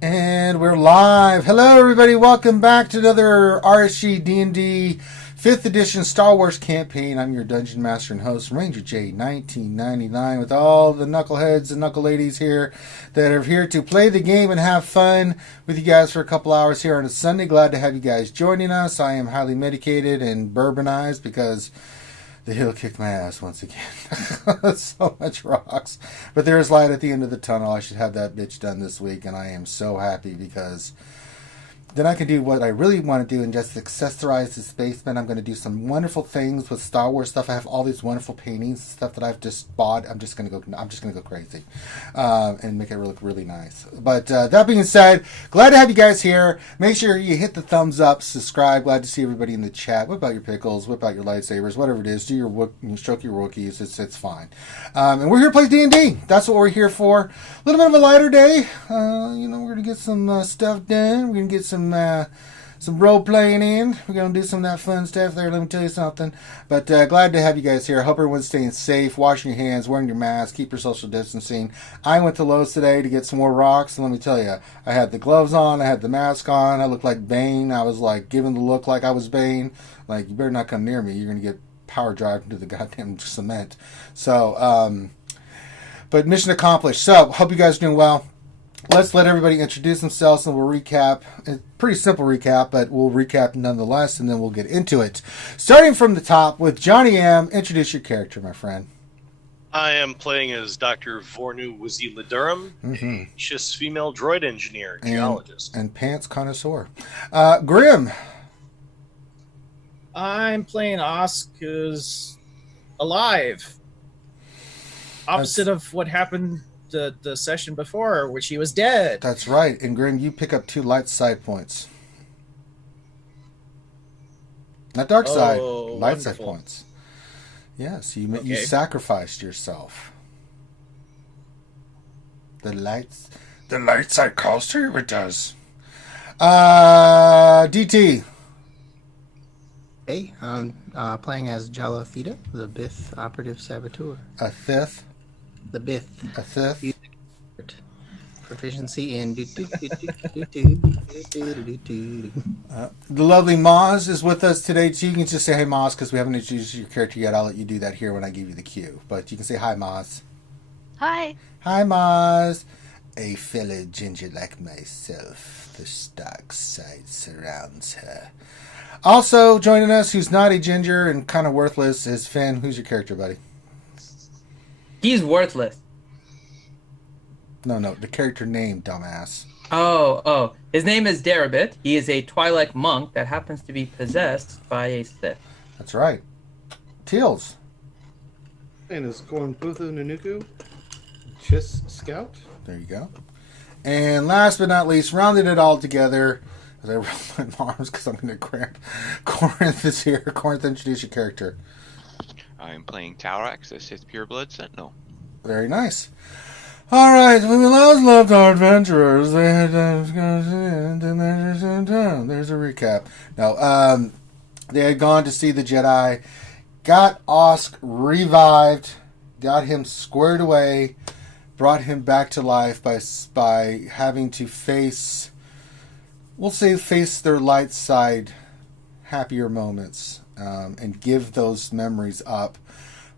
And we're live. Hello, everybody. Welcome back to another RSG D&D 5th Edition Star Wars campaign. I'm your Dungeon Master and host, Ranger J, 1999, with all the knuckleheads and knuckle ladies here that are here to play the game and have fun with you guys for a couple hours here on a Sunday. Glad to have you guys joining us. I am highly medicated and bourbonized because the hill kicked my ass once again. So much rocks. But there is light at the end of the tunnel. I should have that bitch done this week, and I am so happy because then I can do what I really want to do and just accessorize this basement. I'm going to do some wonderful things with Star Wars stuff. I have all these wonderful paintings and stuff that I've just bought. I'm just going to go crazy and make it look really nice. But that being said, glad to have you guys here. Make sure you hit the thumbs up, subscribe. Glad to see everybody in the chat. Whip out your pickles, whip out your lightsabers, whatever it is. Do stroke your Wookiees. It's fine. And we're here to play D&D. That's what we're here for. A little bit of a lighter day. We're going to get some stuff done. We're going to get some role playing in. We're gonna do some of that fun stuff there. Let me tell you something. But glad to have you guys here. I hope everyone's staying safe, washing your hands, wearing your mask, keep your social distancing. I went to Lowe's today to get some more rocks, and let me tell you, I had the gloves on, I had the mask on, I looked like Bane. I was like giving the look like I was Bane. Like, you better not come near me. You're gonna get power drive into the goddamn cement. So, but mission accomplished. So, hope you guys are doing well. Let's let everybody introduce themselves and we'll recap. It's a pretty simple recap, but we'll recap nonetheless, and then we'll get into it. Starting from the top with Johnny M. Introduce your character, my friend. I am playing as Dr. Vornu Wazila Durham, a just female droid engineer, geologist. And pants connoisseur. Grim. I'm playing Osk, who's alive. Opposite of what happened the session before, which he was dead. That's right. And Grim, you pick up 2 light side points. Not dark side, light side points. Yes, you sacrificed yourself. The light side calls to you, it does. DT. Hey, I'm playing as Jala Fida, the Bith operative saboteur. A fifth. The Bith. A fifth. Proficiency in the lovely Maz is with us today too. You can just say hey Maz because we haven't introduced your character yet. I'll let you do that here when I give you the cue. But you can say hi Maz. Hi. Hi Maz. A fellow ginger like myself. The dark side surrounds her. Also joining us, who's not a ginger and kind of worthless, is Finn. Who's your character, buddy? He's worthless. No, the character name, dumbass. Oh. His name is Darabit. He is a Twilight monk that happens to be possessed by a Sith. That's right. Teals. And is Gorn Buthu Nanuku, Chiss Scout. There you go. And last but not least, rounding it all together, as I roll my arms because I'm going to cramp. Corinth is here. Corinth, introduce your character. I'm playing Taurex, a Sith Pureblood Sentinel. Very nice. All right, when we last left our adventurers, they had there's a recap. No, they had gone to see the Jedi, got Osk revived, got him squared away, brought him back to life by having to face their light side happier moments and give those memories up.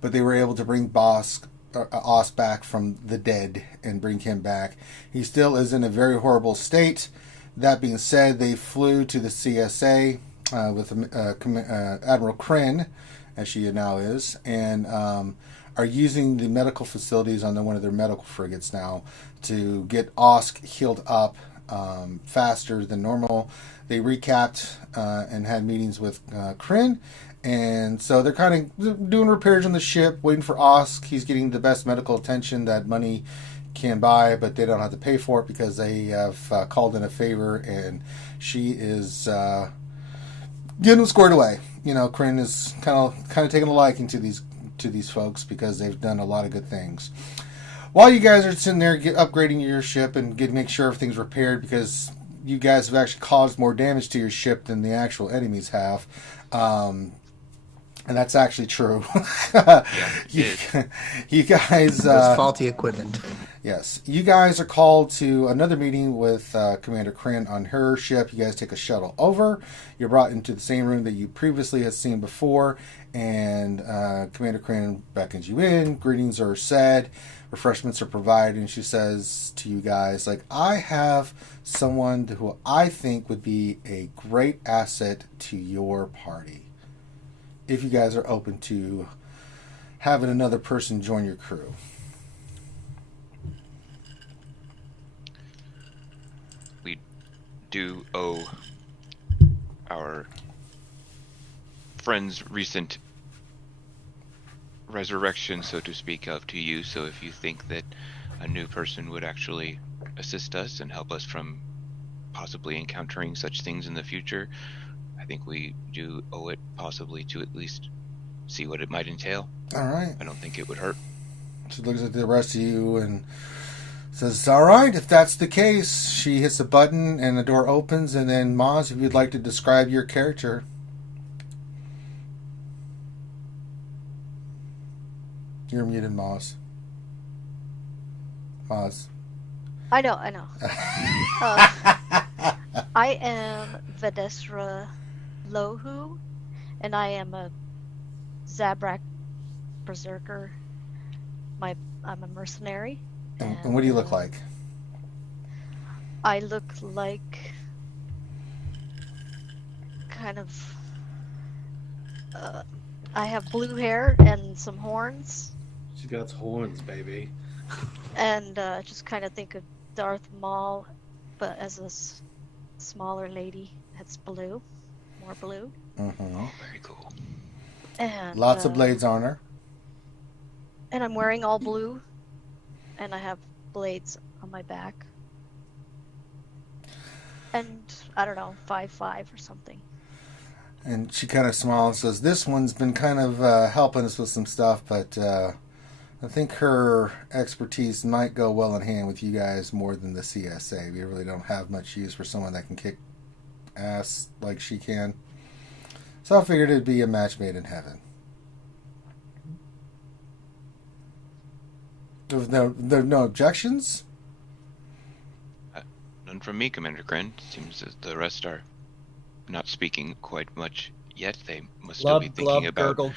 But they were able to bring Osk back from the dead and bring him back. He still is in a very horrible state. That being said, they flew to the CSA with Admiral Kryn, as she now is, and are using the medical facilities on one of their medical frigates now to get Osk healed up faster than normal. They recapped and had meetings with Kryn. And so they're kind of doing repairs on the ship, waiting for Osk. He's getting the best medical attention that money can buy, but they don't have to pay for it because they have called in a favor, and she is getting them squared away. Kryn is kind of taking a liking to these folks because they've done a lot of good things. While you guys are sitting there upgrading your ship and make sure everything's repaired, because you guys have actually caused more damage to your ship than the actual enemies have. And that's actually true. Yeah, you guys... It was faulty equipment. Yes. You guys are called to another meeting with Commander Kryn on her ship. You guys take a shuttle over. You're brought into the same room that you previously had seen before, and Commander Kryn beckons you in. Greetings are said. Refreshments are provided, and she says to you guys, like, I have someone who I think would be a great asset to your party. If you guys are open to having another person join your crew. We do owe our friend's recent resurrection, so to speak, of to you. So if you think that a new person would actually assist us and help us from possibly encountering such things in the future, I think we do owe it possibly to at least see what it might entail. All right. I don't think it would hurt. She looks at the rest of you and says, all right, if that's the case. She hits a button and the door opens, and then Maz, if you'd like to describe your character. You're muted, Maz. Maz. I know. I am Vedesra Lohu, and I am a Zabrak berserker. I'm a mercenary. And what do you look like? I look like kind of. I have blue hair and some horns. She got horns, baby. And just kind of think of Darth Maul, but as a smaller lady that's blue, more blue. Mm-hmm. Oh, very cool. And Lots of blades on her. And I'm wearing all blue, and I have blades on my back. And I don't know, 5'5" or something. And she kind of smiles and says, this one's been kind of helping us with some stuff, but I think her expertise might go well in hand with you guys more than the CSA. We really don't have much use for someone that can kick ass like she can. So I figured it'd be a match made in heaven. There are no objections? None from me, Commander Kryn. Seems that the rest are not speaking quite much yet. They must still be thinking about gurgle,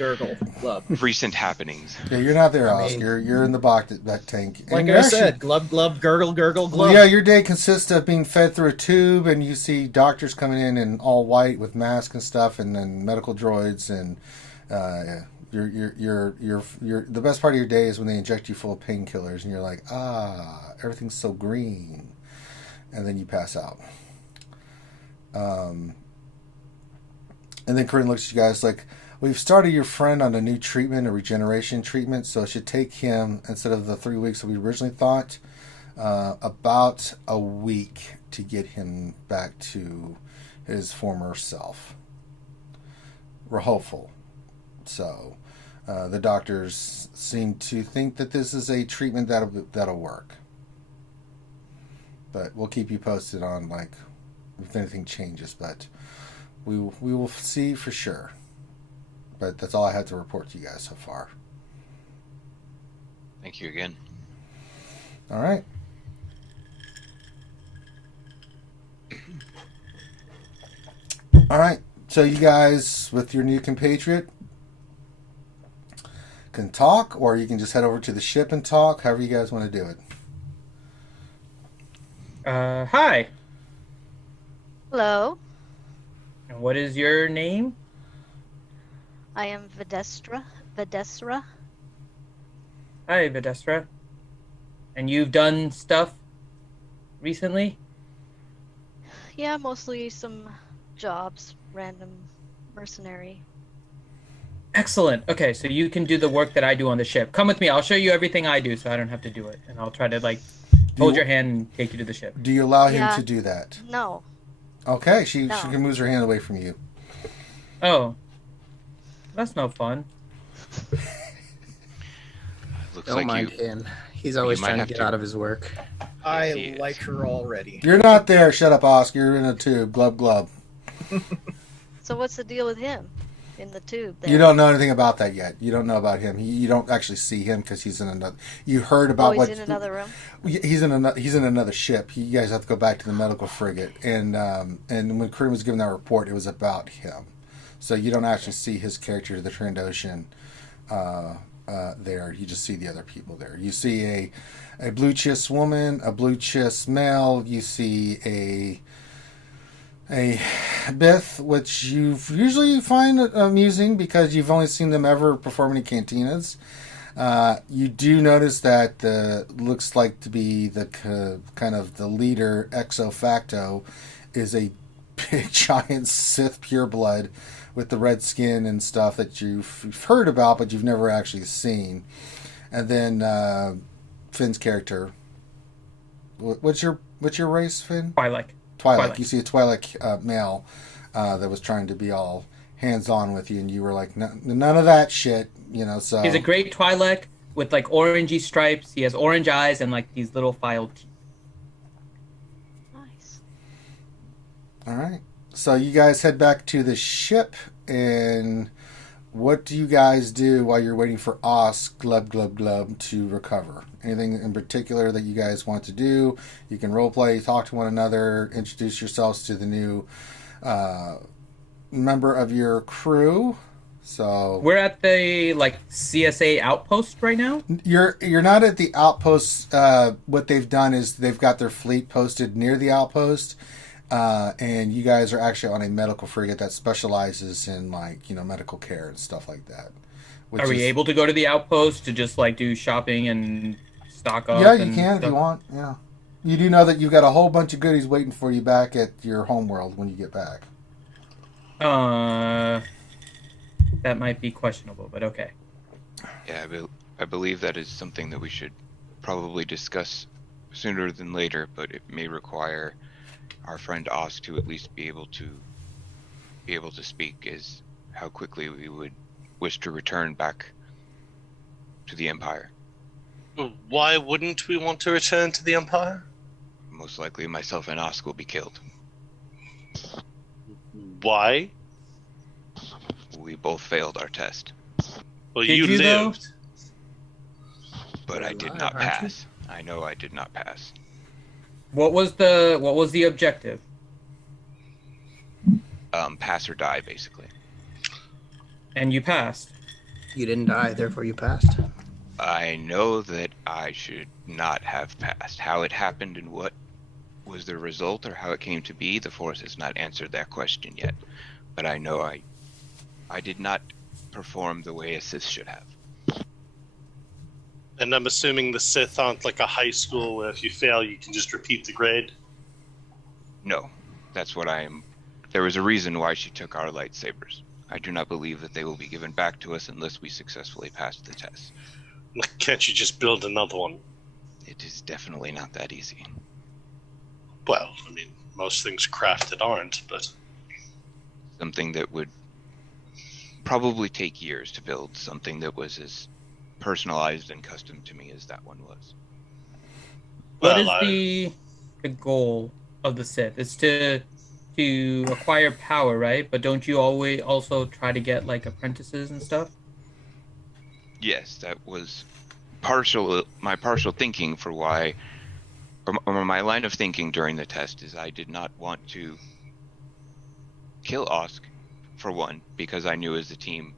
glub. recent happenings. Yeah, you're not there, I mean- Oscar. You're in the box that tank. Like And I you're said, glub, gurgle, glub. well, yeah, your day consists of being fed through a tube, and you see doctors coming in all white with masks and stuff, and then medical droids, and you're the best part of your day is when they inject you full of painkillers, and you're like, everything's so green, and then you pass out. And then Corinne looks at you guys like, we've started your friend on a new treatment, a regeneration treatment, so it should take him, instead of the 3 weeks that we originally thought, about a week to get him back to his former self. We're hopeful. So the doctors seem to think that this is a treatment that'll work. But we'll keep you posted on if anything changes, but we will see for sure. But that's all I have to report to you guys so far. Thank you again. All right. All right. So you guys, with your new compatriot, can talk, or you can just head over to the ship and talk, however you guys want to do it. Hi. Hello, And what is your name? I am Vedesra. Hi, Vedesra. And you've done stuff recently? Yeah, mostly some jobs, random mercenary. Excellent. Okay, so you can do the work that I do on the ship. Come with me. I'll show you everything I do so I don't have to do it. And I'll try to, hold your hand and take you to the ship. Do you allow him Yeah. to do that? No. Okay, she No. can move her hand away from you. Oh. That's no fun. Looks Don't like mind you. him. He's always might trying to have get to- out of his work. Yes, he I is. like her already. You're not there. Shut up, Oscar. You're in a tube. Glub, glub. So what's the deal with him? in the tube. There. You don't know anything about that yet. You don't know about him. You don't actually see him because he's in another. You heard about he's in another room. He's in another ship. You guys have to go back to the medical frigate, and when Kareem was giving that report, it was about him. So you don't actually see his character, the Trandoshan, there. You just see the other people there. You see a blue chiss woman, a blue chiss male. You see a Bith, which you usually find amusing because you've only seen them ever performing in cantinas. You do notice that looks like to be the kind of the leader ex facto is a big giant Sith pureblood with the red skin and stuff that you've heard about but you've never actually seen. And then Finn's character. What's your race, Finn? Twi'lek. You see a Twi'lek male that was trying to be all hands-on with you, and you were like, none of that shit, so... He's a great Twi'lek with, like, orangey stripes. He has orange eyes and, like, these little filed teeth. Nice. All right. So you guys head back to the ship, and what do you guys do while you're waiting for Glub to recover? Anything in particular that you guys want to do? You can roleplay, talk to one another, introduce yourselves to the new member of your crew. So we're at the CSA outpost right now. You're not at the outpost. What they've done is they've got their fleet posted near the outpost. And you guys are actually on a medical frigate that specializes in medical care and stuff like that. Are we able to go to the outpost to just do shopping and stock up? Yeah, you can if you want. Yeah, you do know that you've got a whole bunch of goodies waiting for you back at your homeworld when you get back. That might be questionable, but okay. Yeah, I believe that is something that we should probably discuss sooner than later, but it may require our friend Osk to at least be able to speak is how quickly we would wish to return back to the Empire. Why wouldn't we want to return to the Empire? Most likely myself and Osk will be killed. Why? We both failed our test. Well, Did you though? lived. But I did not aren't you? pass. I know I did not pass. What was the objective? Pass or die, basically. And you passed. You didn't die, therefore you passed. I know that I should not have passed. How it happened and what was the result or how it came to be, the Force has not answered that question yet. But I know I did not perform the way a Sith should have. And I'm assuming the Sith aren't like a high school where if you fail, you can just repeat the grade? No, that's what I am. There was a reason why she took our lightsabers. I do not believe that they will be given back to us unless we successfully pass the test. Can't you just build another one? It is definitely not that easy. Well, I mean, most things crafted aren't, but... Something that would probably take years to build, something that was as personalized and custom to me as that one was. What is the goal of the Sith? It's to acquire power, right? But don't you always also try to get apprentices and stuff? Yes, that was my partial thinking for why, or my line of thinking during the test is I did not want to kill Osk, for one, because I knew as a team,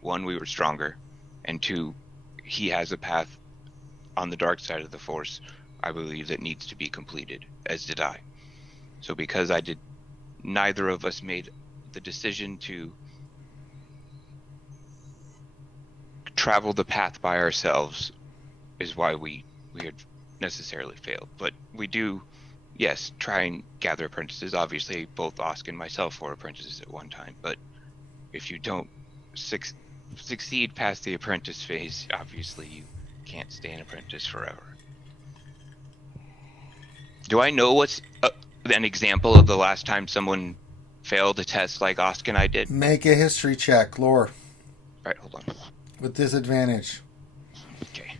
one, we were stronger, and two, he has a path on the dark side of the Force, I believe, that needs to be completed, as did I. So because neither of us made the decision to travel the path by ourselves is why we had necessarily failed. But we do, yes, try and gather apprentices. Obviously, both Osk and myself were apprentices at one time, but if you don't succeed past the apprentice phase, obviously you can't stay an apprentice forever. Do I know what's an example of the last time someone failed a test like Osk and I did? Make a history check, lore. All right, hold on. With disadvantage. Okay.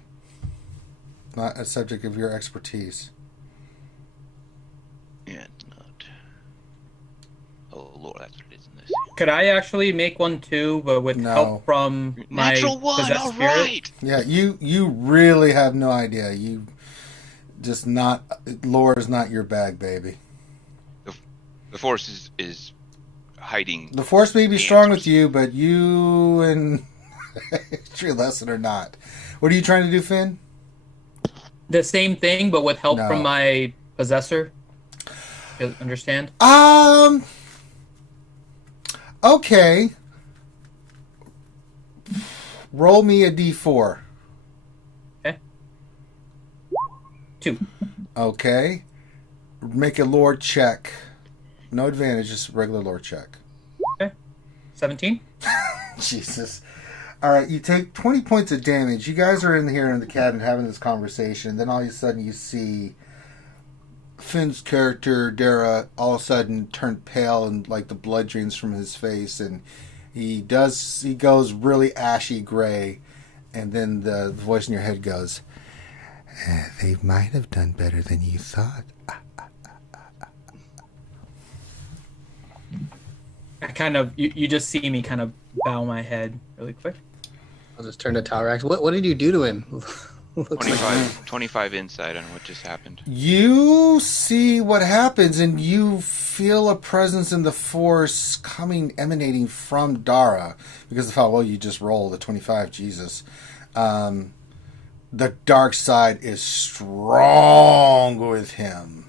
Not a subject of your expertise. Yeah, it's not. Oh, Lord, that's what it is in this. Could I actually make one too, but with No. help from my Natural one. possessed All spirit? right. Yeah, you really have no idea. You just not lore is not your bag, baby. The force is hiding. The force may be the strong answers. with you, but you and true lesson are not. What are you trying to do, Finn? The same thing, but with help No. from my possessor. You understand? Okay. Roll me a d4. Okay. 2. Okay. Make a lore check. No advantage, just a regular lore check. 17. Jesus. All right, you take 20 points of damage. You guys are in here in the cabin having this conversation. Then all of a sudden you see Finn's character, Dara, all of a sudden turn pale and like the blood drains from his face. And he goes really ashy gray. And then the voice in your head goes, they might have done better than you thought. I kind of, you just see me kind of bow my head really quick. I'll just turn to Talrax. What did you do to him? Looks like 25 insight on what just happened. You see what happens, and you feel a presence in the force emanating from Dara. Because of how well you just rolled the 25, Jesus. The dark side is strong with him.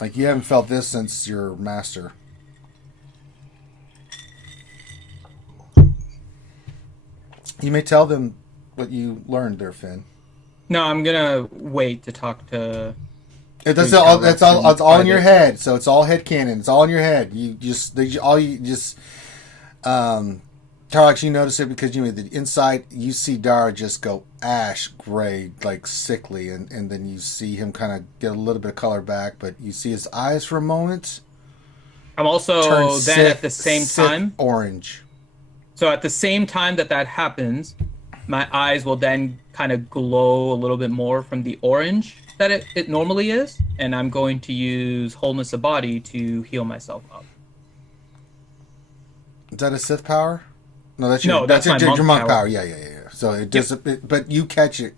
Like, you haven't felt this since your master. You may tell them what you learned there, Finn. No, I'm gonna wait to talk to. It's all in your head, so it's all head canon. It's all in your head. Tarlax, you notice it because you the inside. You see Dara just go ash gray, like sickly, and then you see him kind of get a little bit of color back, but you see his eyes for a moment. I'm also turn then sick- at the same sick time. orange. So at the same time that happens, my eyes will then kind of glow a little bit more from the orange that it normally is, and I'm going to use wholeness of body to heal myself up. Is that a Sith power? No, that's No, your, that's my your monk monk power. power. Yeah. So it does, but you catch it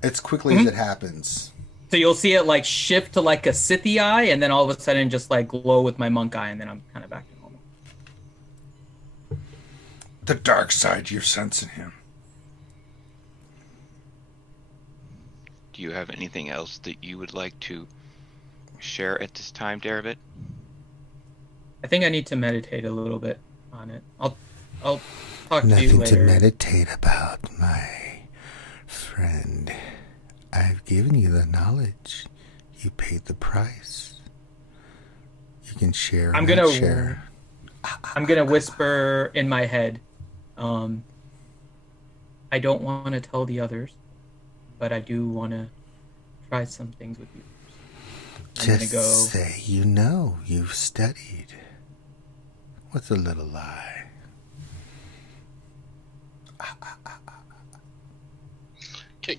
as quickly as it happens. So you'll see it like shift to like a Sithy eye, and then all of a sudden just like glow with my monk eye, and then I'm kind of back to normal. The dark side you're sensing him. Do you have anything else that you would like to share at this time, Darabit? I think I need to meditate a little bit on it. I'll talk to you Nothing to later. meditate about, my friend. I've given you the knowledge. You paid the price. You can share. I'm and gonna not share. I'm gonna whisper in my head. I don't want to tell the others, but I do want to try some things with you. I'm Just gonna go. say you know you've studied. What's a little lie?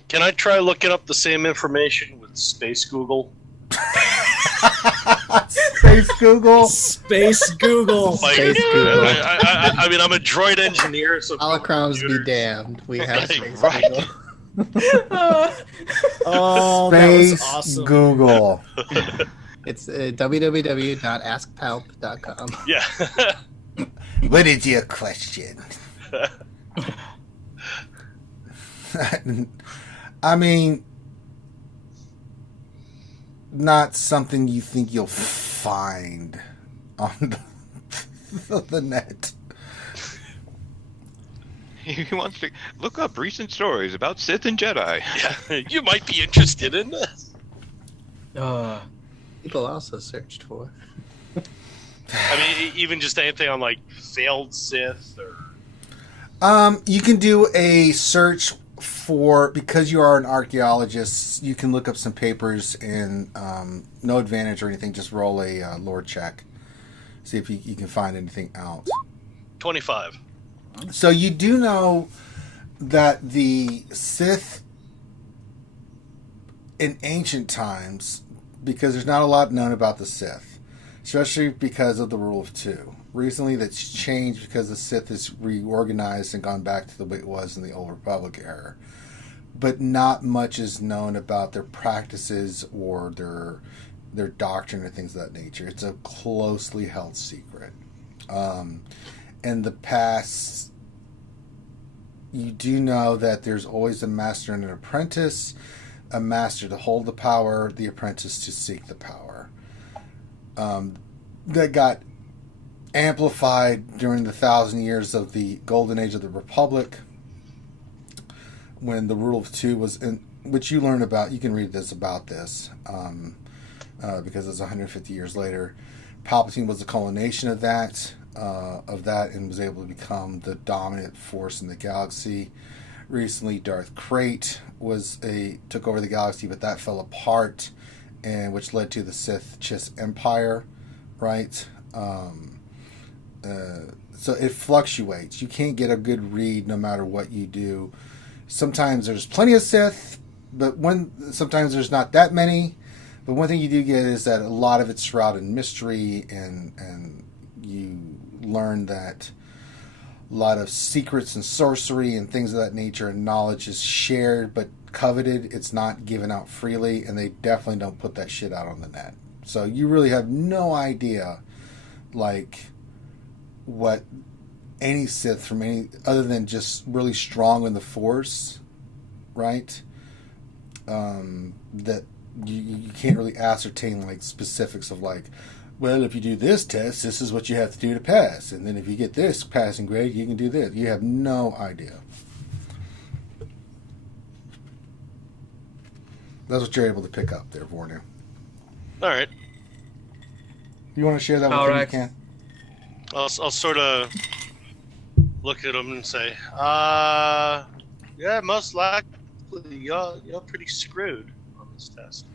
Can I try looking up the same information with Space Google? Space Google. Space Google. Like, Space Google. I mean, I'm a droid engineer, so Holocrons be damned. We have Like, Space right. Google. Oh, that was Space awesome. Google. It's www.askpalp.com. yeah. What is your question? I mean, not something you think you'll find on the net. He wants to look up recent stories about Sith and Jedi. Yeah, you might be interested in this. People also searched for. I mean, even just anything on like failed Sith or You can do a search for, because you are an archaeologist, you can look up some papers and no advantage or anything, just roll a lore check. See if you can find anything out. 25. So you do know that the Sith in ancient times, because there's not a lot known about the Sith, especially because of the rule of two, recently that's changed because the Sith has reorganized and gone back to the way it was in the Old Republic era. But not much is known about their practices or their doctrine or things of that nature. It's a closely held secret. In the past, you do know that there's always a master and an apprentice, a master to hold the power, the apprentice to seek the power. That got amplified during the 1,000 years of the golden age of the Republic, when the rule of two was in, which you learn about. You can read this about this because it's 150 years later. Palpatine was the culmination of that, and was able to become the dominant force in the galaxy. Recently, Darth Krayt took over the galaxy, but that fell apart, and which led to the Sith Chiss Empire, right? So it fluctuates. You can't get a good read no matter what you do. Sometimes there's plenty of Sith, but sometimes there's not that many. But one thing you do get is that a lot of it's shrouded in mystery, and you learn that a lot of secrets and sorcery and things of that nature and knowledge is shared but coveted. It's not given out freely, and they definitely don't put that shit out on the net. So you really have no idea, like, what any Sith from any other than just really strong in the Force, right? That you can't really ascertain like specifics of like, well, if you do this test, this is what you have to do to pass, and then if you get this passing grade, you can do this. You have no idea. That's what you're able to pick up there, Vornu. All right. You want to share that with me? You can. I'll sort of look at them and say, yeah, most likely you're pretty screwed on this test.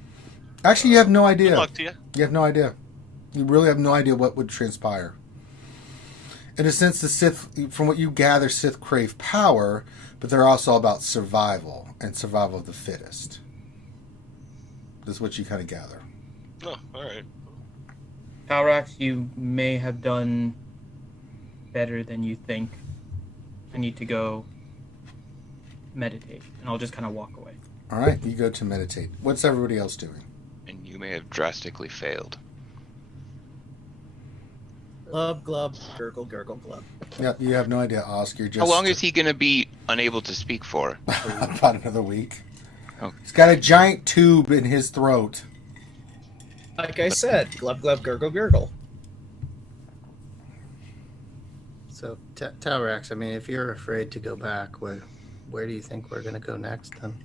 Actually, you have no idea. Good luck to you. You have no idea. You really have no idea what would transpire. In a sense, the Sith, from what you gather, Sith crave power, but they're also about survival and survival of the fittest. That's what you kind of gather. Oh, all right. Talrax, you may have done better than you think. I need to go meditate, and I'll just kind of walk away. All right, you go to meditate. What's everybody else doing? And you may have drastically failed. Glub, glub, gurgle, gurgle, glub. Yeah, you have no idea, Oscar. Just How long is he going to be unable to speak for? about another week. Oh. He's got a giant tube in his throat. Like I said, glub, glub, gurgle, gurgle. So, Talrax, I mean, if you're afraid to go back, where do you think we're going to go next then?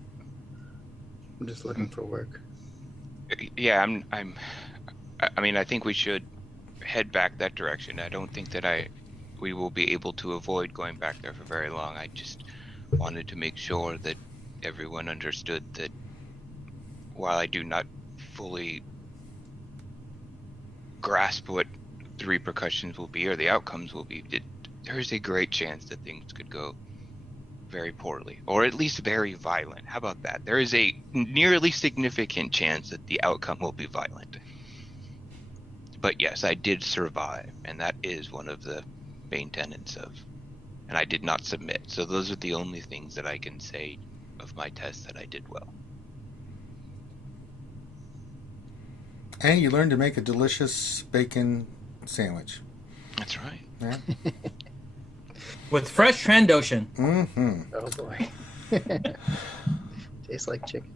I'm just looking for work. Yeah, I mean, I think we should head back that direction. I don't think that we will be able to avoid going back there for very long. I just wanted to make sure that everyone understood that while I do not fully grasp what the repercussions will be or the outcomes will be, there is a great chance that things could go very poorly, or at least very violent. How about that? There is a nearly significant chance that the outcome will be violent. But yes, I did survive, and that is one of the main tenets of, and I did not submit. So those are the only things that I can say of my test that I did well. And you learned to make a delicious bacon sandwich. That's right. Yeah. With fresh Trandoshan. Mm-hmm. Oh boy. Tastes like chicken.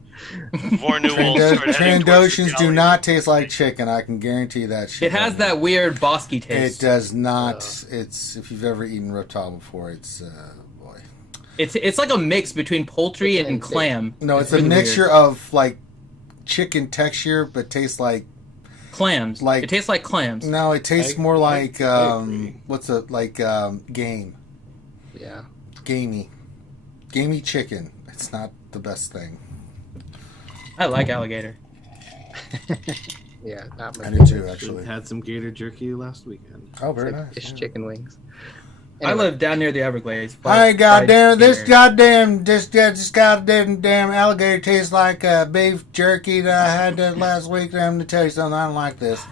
Vornu will start heading towards the Trandoshans do galley. not taste like chicken. I can guarantee that shit. It has that weird bosky It taste. does not. It's if you've ever eaten reptile before, it's boy. It's like a mix between poultry and clam. No, it's a really mixture weird. of like chicken texture, but tastes like Clams. like- It tastes like clams. no. It tastes more like I agree. what's a like game, Yeah. gamey chicken. It's not the best thing. I like alligator. Yeah, not my I do too, favorite. actually. Had some gator jerky last weekend. Oh, very It's like nice. fish yeah. chicken wings. I Anyway, live down near the Everglades. Hey, goddamn! This goddamn. goddamn alligator tastes like beef jerky that I had that last week. I'm gonna tell you something. I don't like this.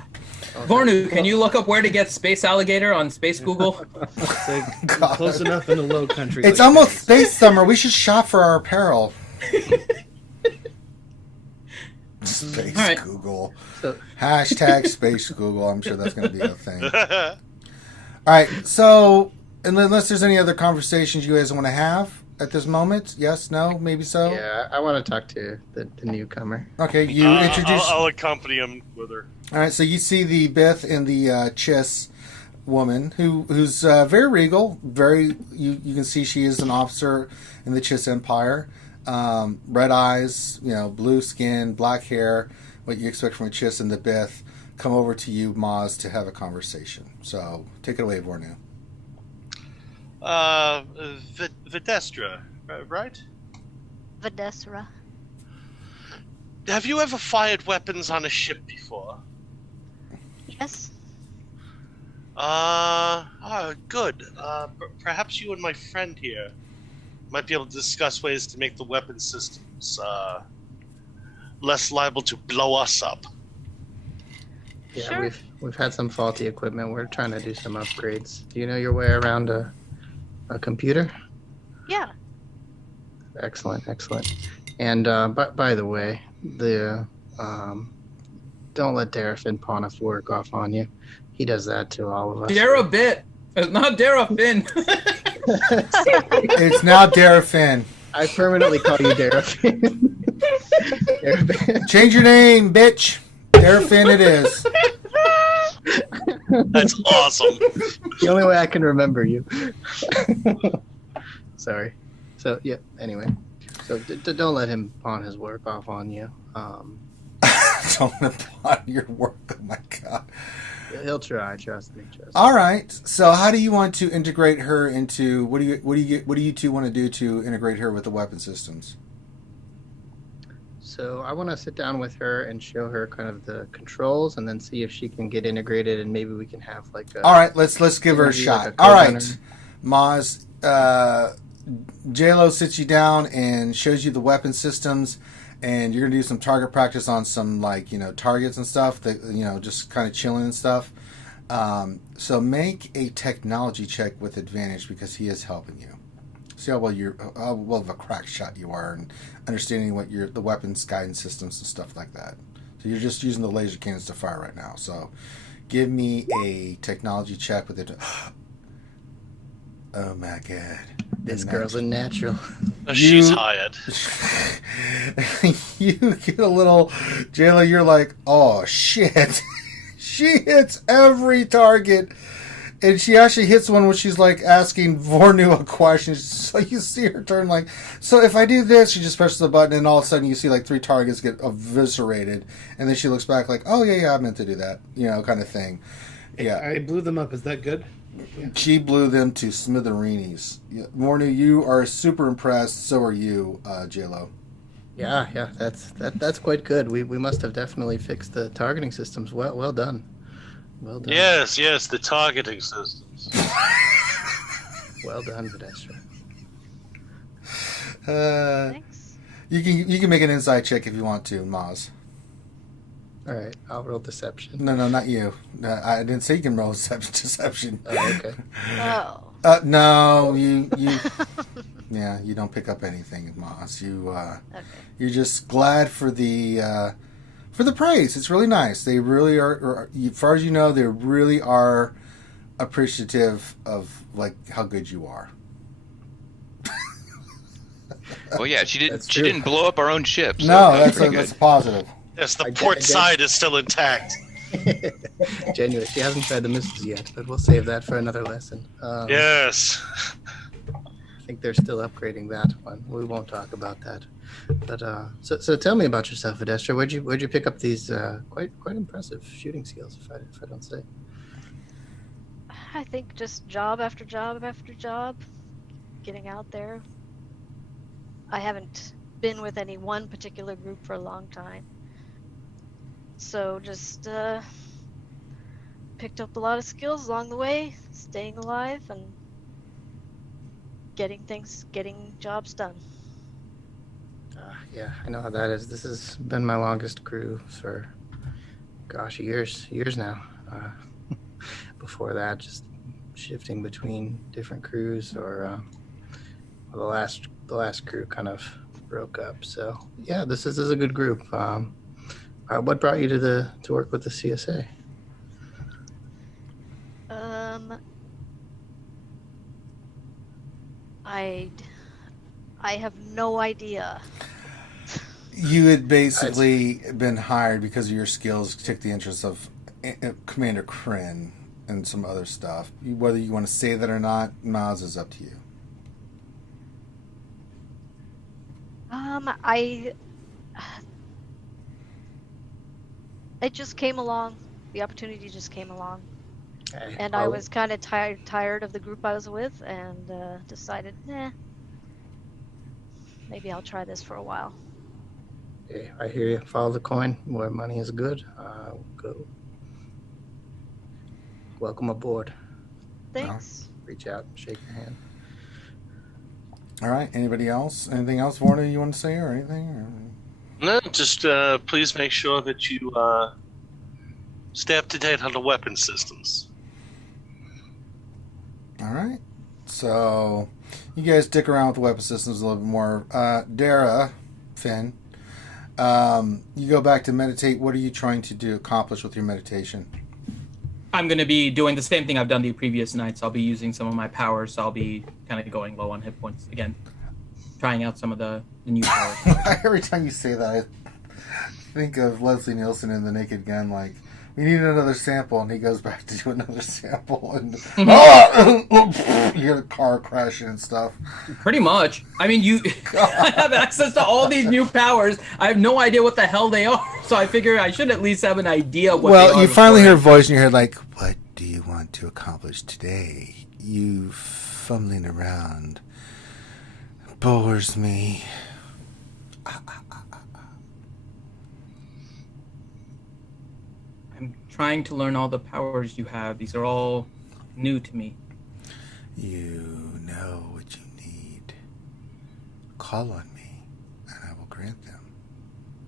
Vornu, can you look up where to get space alligator on Space Google? So, God. close enough in the Low Country. It's like almost that. space summer. We should shop for our apparel. Space All right. Google. So, Hashtag Space Google. I'm sure that's going to be a thing. All right. So, unless there's any other conversations you guys want to have at this moment, yes, no, maybe so. yeah, I want to talk to the newcomer. Okay. You introduce. I'll accompany him with her. All right. So you see the Bith and the Chiss woman who's very regal. Very. You can see she is an officer in the Chiss Empire. Red eyes, blue skin, black hair, what you expect from a Chiss and the Bith, come over to you, Maz, to have a conversation. So, take it away, Vornu. Videstra, right? Videsra. Have you ever fired weapons on a ship before? Yes. Good. Perhaps you and my friend here might be able to discuss ways to make the weapon systems less liable to blow us up. Yeah, Sure. we've had some faulty equipment. We're trying to do some upgrades. Do you know your way around a computer? Yeah. Excellent. And by the way, don't let Darafin pawn a fork off on you. He does that to all of us. Darabit. It's not Darafin. It's now Darafin. I permanently call you Darafin. Darafin. Change your name, bitch. Darafin it is. That's awesome. The only way I can remember you. Sorry. So yeah. Anyway, so don't let him pawn his work off on you. Don't pawn your work. Oh my god. He'll try. Trust me. All right. So, how do you want to integrate her into? What do you two want to do to integrate her with the weapon systems? So I want to sit down with her and show her kind of the controls, and then see if she can get integrated, and maybe we can have like a. All right. Let's give her a maybe shot. like a All right, co-runner. Maz. JLo sits you down and shows you the weapon systems, and you're gonna do some target practice on some targets and stuff that just kind of chilling and stuff. So make a technology check with advantage because he is helping you. See how well of a crack shot you are, and understanding what the weapons guidance systems and stuff like that. So you're just using the laser cannons to fire right now. So give me a technology check with it. Oh my god. This girl's a natural. She's hired. You get a little, Jayla, you're like, oh shit. She hits every target. And she actually hits one when she's like asking Vornu a question. So you see her turn like, so if I do this, she just presses the button and all of a sudden you see like 3 targets get eviscerated. And then she looks back like, oh yeah, I meant to do that. Kind of thing. Yeah. I blew them up. Is that good? She blew them to smithereens. Vornu, you are super impressed. So are you, JLo. Yeah, that's quite good. We must have definitely fixed the targeting systems. Well done. Well done. Yes, the targeting systems. Well done, Videstra. Thanks. You can make an inside check if you want to, Maz. All right, I'll roll deception. No, not you. I didn't say you can roll deception. Oh, okay. Oh. No, you. Yeah, you don't pick up anything, Maz. Okay. You're just glad for the praise. It's really nice. They really are. As far as you know, they really are appreciative of how good you are. Well, yeah, she That's didn't. She true. didn't blow up our own ship. So No, that was pretty that's a good. positive. Yes, the I port guess- side is still intact. Genuine. She hasn't tried the missiles yet, but we'll save that for another lesson. Yes. I think they're still upgrading that one. We won't talk about that. But so tell me about yourself, Videstra. Where'd you pick up these quite impressive shooting skills, if I don't say? I think just job after job after job, getting out there. I haven't been with any one particular group for a long time. So just picked up a lot of skills along the way, staying alive and getting jobs done. Yeah, I know how that is. This has been my longest crew for, gosh, years now. Before that, just shifting between different crews, or the last crew kind of broke up. So yeah, this is a good group. What brought you to work with the CSA? I have no idea. You had basically been hired because of your skills, took the interest of Commander Kryn and some other stuff. Whether you want to say that or not, Maz, is up to you. It just came along. The opportunity just came along. Okay. And I was kind of tired of the group I was with, and decided, maybe I'll try this for a while. Okay, I hear you. Follow the coin. Where money is good, go. Welcome aboard. Thanks. Reach out, shake your hand. All right. Anybody else? Anything else, Warner, you want to say or anything? Or? No, just please make sure that you stay up to date on the weapon systems. All right. So you guys stick around with the weapon systems a little bit more. Dara, Finn, you go back to meditate. What are you trying to accomplish with your meditation? I'm going to be doing the same thing I've done the previous nights. I'll be using some of my powers, so I'll be kind of going low on hit points again. Trying out some of the new powers. Every time you say that, I think of Leslie Nielsen in The Naked Gun, like, we need another sample, and he goes back to do another sample, and you hear the car crashing and stuff. Pretty much. I mean, I have access to all these new powers. I have no idea what the hell they are, so I figure I should at least have an idea what they are. Well, you finally hear a voice in your head like, what do you want to accomplish today? You fumbling around bores me. I'm trying to learn all the powers you have. These are all new to me. You know what you need. Call on me, and I will grant them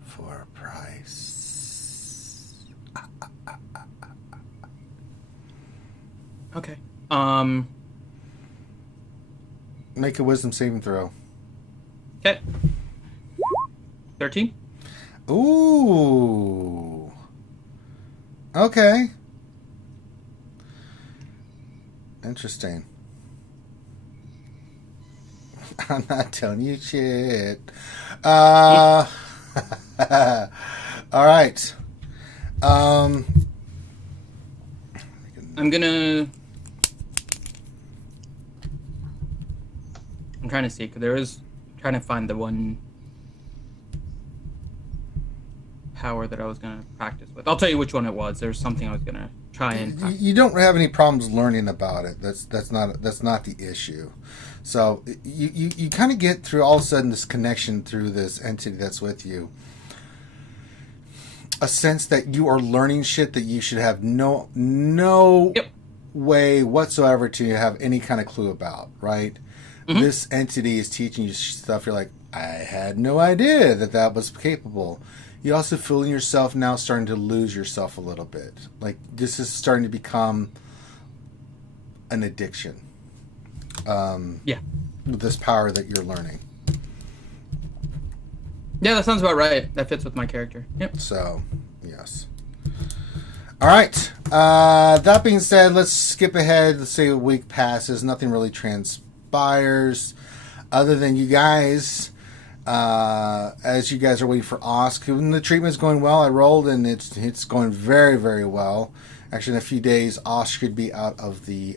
for a price. Okay. Make a wisdom saving throw. Okay. 13? Ooh. Okay. Interesting. I'm not telling you shit. All right. I'm trying to see, because trying to find the one power that I was going to practice with. I'll tell you which one it was. There's something I was going to try and practice. You don't have any problems learning about it. That's not the issue. So you kind of get through all of a sudden this connection through this entity that's with you. A sense that you are learning shit that you should have no Yep. way whatsoever to have any kind of clue about, right? Mm-hmm. This entity is teaching you stuff. You're like, I had no idea that was capable. You also feel yourself now starting to lose yourself a little bit. Like this is starting to become an addiction. Yeah. With this power that you're learning. Yeah, that sounds about right. That fits with my character. Yep. So, yes. All right. That being said, let's skip ahead. Let's say a week passes. Nothing really transpires other than you guys, as you guys are waiting for Osk. When the treatment's going well, I rolled, and it's going very, very well. Actually, in a few days, Osk should be out of the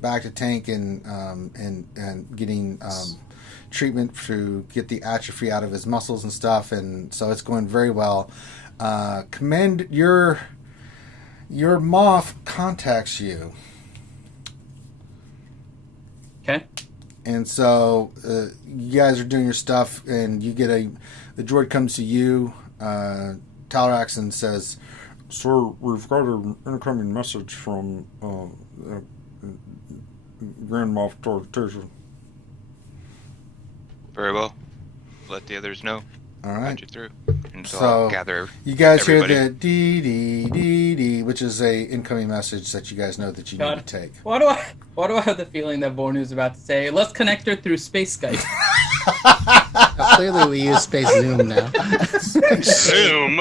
back to tank and getting treatment to get the atrophy out of his muscles and stuff, and so it's going very well. Commend your Moff contacts you. Okay. And so you guys are doing your stuff, and you get the droid comes to you, Talrax, and says, "Sir, we've got an incoming message from Grand Moff Tartasia." Very well. Let the others know. All right. Patch it through. And so I'll So gather you guys everybody. hear the dee dee dee dee, which is a incoming message that you guys know that you God. need to take. Why do I have the feeling that Bornu's about to say, let's connect her through space Skype? Now, clearly, we use Space Zoom now. Zoom.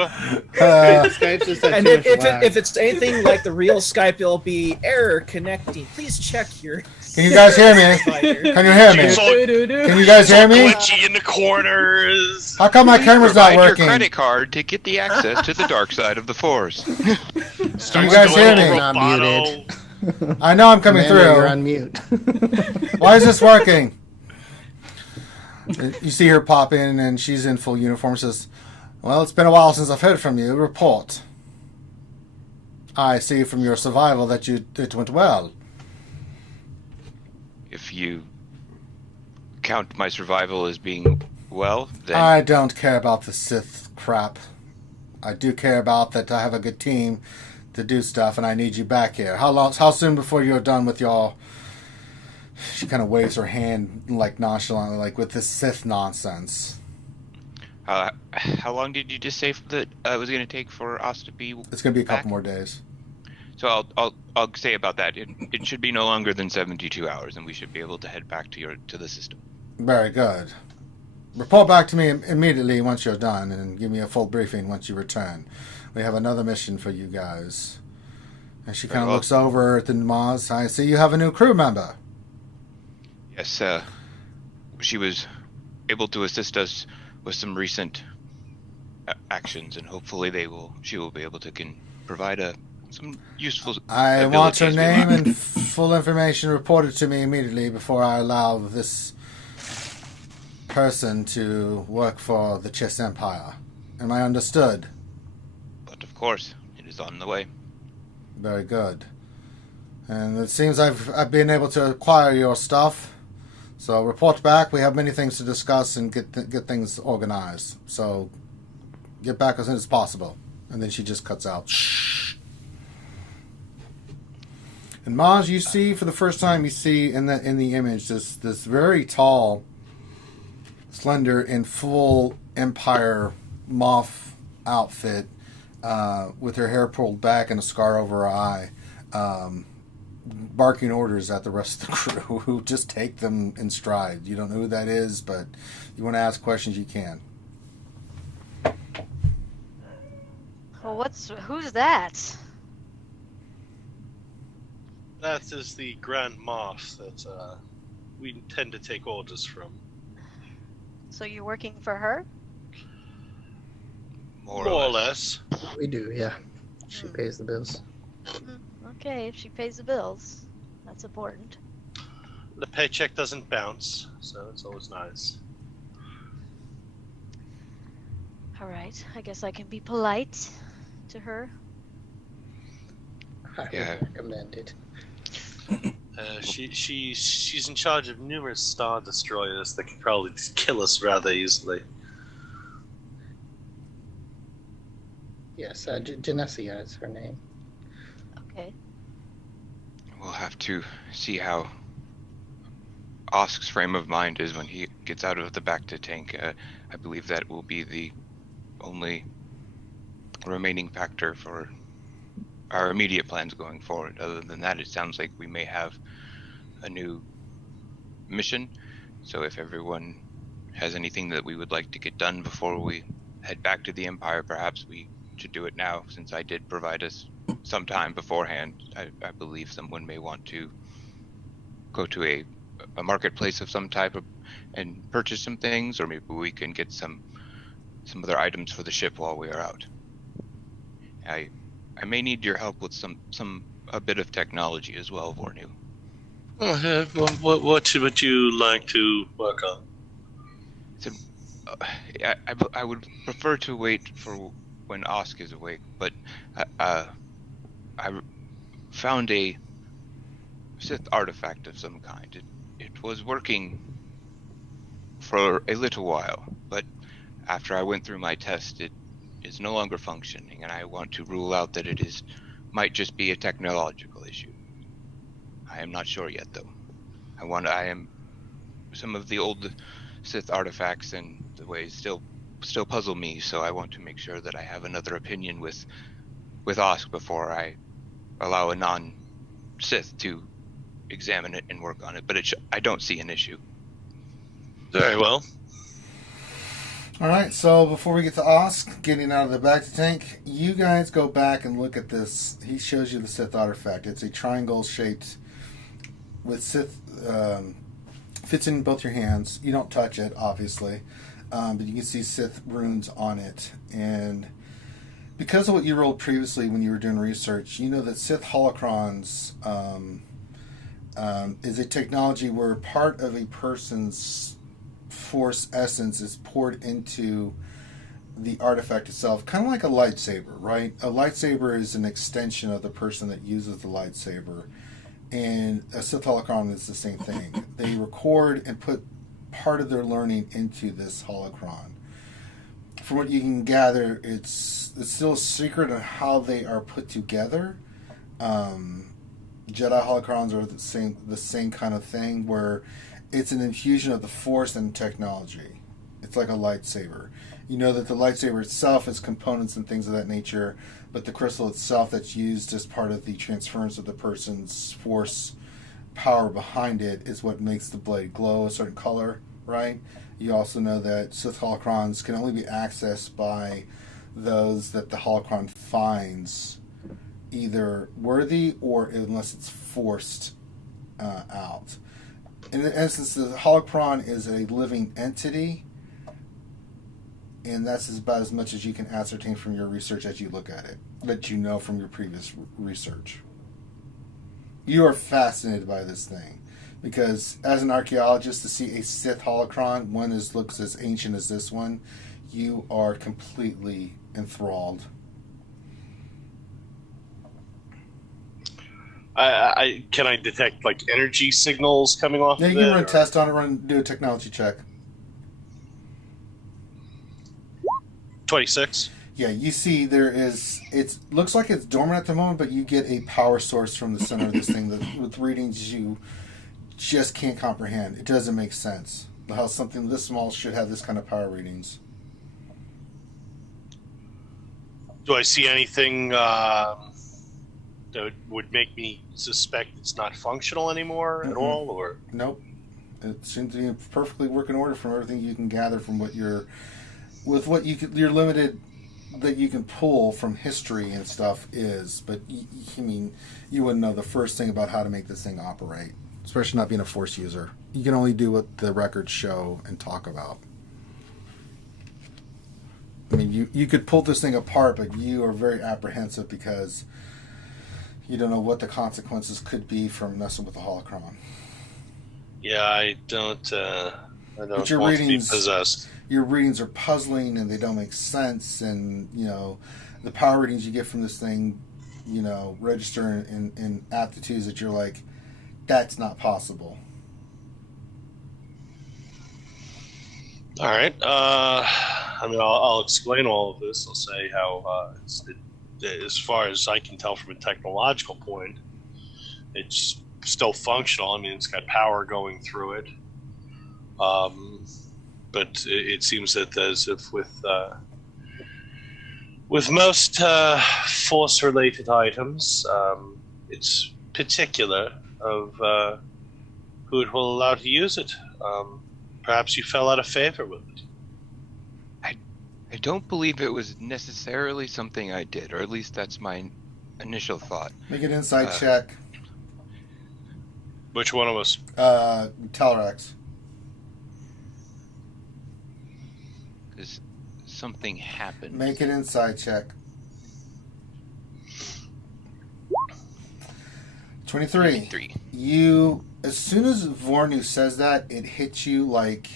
Skype's just had And too if, much lag. if it's anything like the real Skype, it'll be error connecting. Please check your. Can you guys hear me? provider. Can you hear me? It's all- Can you guys hear me? Glitchy in the corners. How come my camera's not Provide your working? credit card to get the access to the dark side of the Force. Can you guys hear me? Not muted. I know I'm coming Commander, you're through. on mute. Why is this working? You see her pop in, and she's in full uniform. Says, "Well, it's been a while since I've heard from you. Report. I see from your survival that it went well." If you count my survival as being well, then I don't care about the Sith crap. I do care about that I have a good team to do stuff, and I need you back here. How soon before you're done with your... She kind of waves her hand, like, nonchalantly, like, with this Sith nonsense. how long did you just say that it was going to take for us to be It's going to be a couple back? more days. So I'll say about that. It should be no longer than 72 hours, and we should be able to head back to the system. Very good. Report back to me immediately once you're done, and give me a full briefing once you return. We have another mission for you guys. And she kind of well. looks over at the Maz. I see you have a new crew member. Yes, she was able to assist us with some recent actions, and hopefully she will be able to provide some useful. I want her abilities we name lack. and full information reported to me immediately before I allow this person to work for the Chiss Empire. Am I understood? But of course, it is on the way. Very good. And it seems I've been able to acquire your stuff. So report back. We have many things to discuss and get things organized. So get back as soon as possible. And then she just cuts out. Shh. And Maz, you see for the first time, you see in the image this very tall, slender, in full Empire Moff outfit, with her hair pulled back and a scar over her eye, barking orders at the rest of the crew who just take them in stride. You don't know who that is, but you want to ask questions, you can. Well, who's that? That is the Grand Moff that we intend to take orders from. So you're working for her? More or less. We do, yeah. She pays the bills. Okay, if she pays the bills, that's important. The paycheck doesn't bounce, so it's always nice. All right, I guess I can be polite to her. I Yeah. would recommend it. She's in charge of numerous star destroyers that could probably just kill us rather easily. Yes, Genesia is her name. Okay. We'll have to see how Osk's frame of mind is when he gets out of the Bacta tank. I believe that will be the only remaining factor for our immediate plans going forward. Other than that, it sounds like we may have a new mission. So if everyone has anything that we would like to get done before we head back to the Empire, perhaps we should do it now, since I did provide us some time beforehand. I believe someone may want to go to a marketplace of some type and purchase some things, or maybe we can get some other items for the ship while we are out. I may need your help with a bit of technology as well, Vornu. Oh, what would you like to work on? So, I would prefer to wait for when Osk is awake, but I found a Sith artifact of some kind. It was working for a little while, but after I went through my test, it is no longer functioning, and I want to rule out that might just be a technological issue. I am not sure yet, though. Some of the old Sith artifacts and the ways still still puzzle me. So I want to make sure that I have another opinion with Osk before I allow a non-Sith to examine it and work on it. But I don't see an issue. Very well. All right, so before we get to Osk getting out of the back to tank, you guys go back and look at this. He shows you the Sith artifact. It's a triangle shaped with Sith, fits in both your hands. You don't touch it, obviously, but you can see Sith runes on it. And because of what you rolled previously when you were doing research, you know that Sith Holocrons is a technology where part of a person's Force essence is poured into the artifact itself, kind of like a lightsaber, right? A lightsaber is an extension of the person that uses the lightsaber, and a Sith Holocron is the same thing. They record and put part of their learning into this Holocron. From what you can gather, it's still a secret on how they are put together. Jedi Holocrons are the same kind of thing, where it's an infusion of the Force and technology. It's like a lightsaber. You know that the lightsaber itself has components and things of that nature, but the crystal itself that's used as part of the transference of the person's Force power behind it is what makes the blade glow a certain color, right? You also know that Sith Holocrons can only be accessed by those that the Holocron finds either worthy or unless it's forced out. In essence, the Holocron is a living entity, and that's about as much as you can ascertain from your research as you look at it, that you know from your previous research. You are fascinated by this thing, because as an archaeologist, to see a Sith Holocron, one that looks as ancient as this one, you are completely enthralled. Can I detect like energy signals coming off? Yeah, you can run a test on it. Do a technology check. 26. Yeah, you see it looks like it's dormant at the moment, but you get a power source from the center of this thing that with readings you just can't comprehend. It doesn't make sense how something this small should have this kind of power readings. Do I see anything that would make me suspect it's not functional anymore at all, or? Nope. It seems to be in perfectly working order from everything you can gather from what you're limited that you can pull from history and stuff is, but I mean, you wouldn't know the first thing about how to make this thing operate, especially not being a Force user. You can only do what the records show and talk about. I mean, you could pull this thing apart, but you are very apprehensive because you don't know what the consequences could be from messing with the Holocron. Yeah, I don't want your to be possessed. Your readings are puzzling and they don't make sense, and the power readings you get from this thing, register in aptitudes that you're like, that's not possible. All right. I'll explain all of this. I'll say how, as far as I can tell from a technological point, it's still functional. I mean, it's got power going through it. But it seems that as if with most Force-related items, it's particular of who it will allow to use it. Perhaps you fell out of favor with it. I don't believe it was necessarily something I did, or at least that's my initial thought. Make an insight check. Which one of us? Telrax. Because something happened. Make an insight check. 23. You, as soon as Vornu says that, it hits you like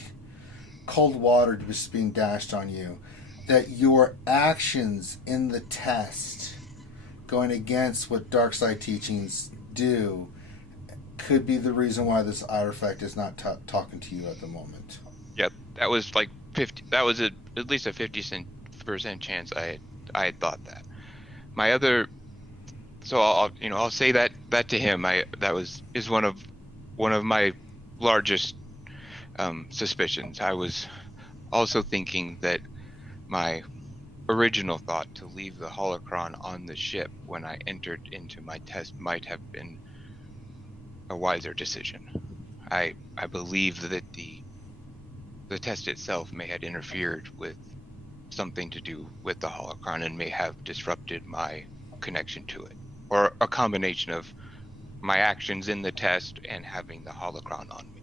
cold water just being dashed on you. That your actions in the test, going against what dark side teachings do, could be the reason why this artifact is not talking to you at the moment. Yep, that was like 50. That was at least a 50% chance I had thought that. My other, so I'll say that to him. Is one of my largest suspicions. I was also thinking that my original thought to leave the holocron on the ship when I entered into my test might have been a wiser decision. I believe that the test itself may have interfered with something to do with the holocron and may have disrupted my connection to it, or a combination of my actions in the test and having the holocron on me.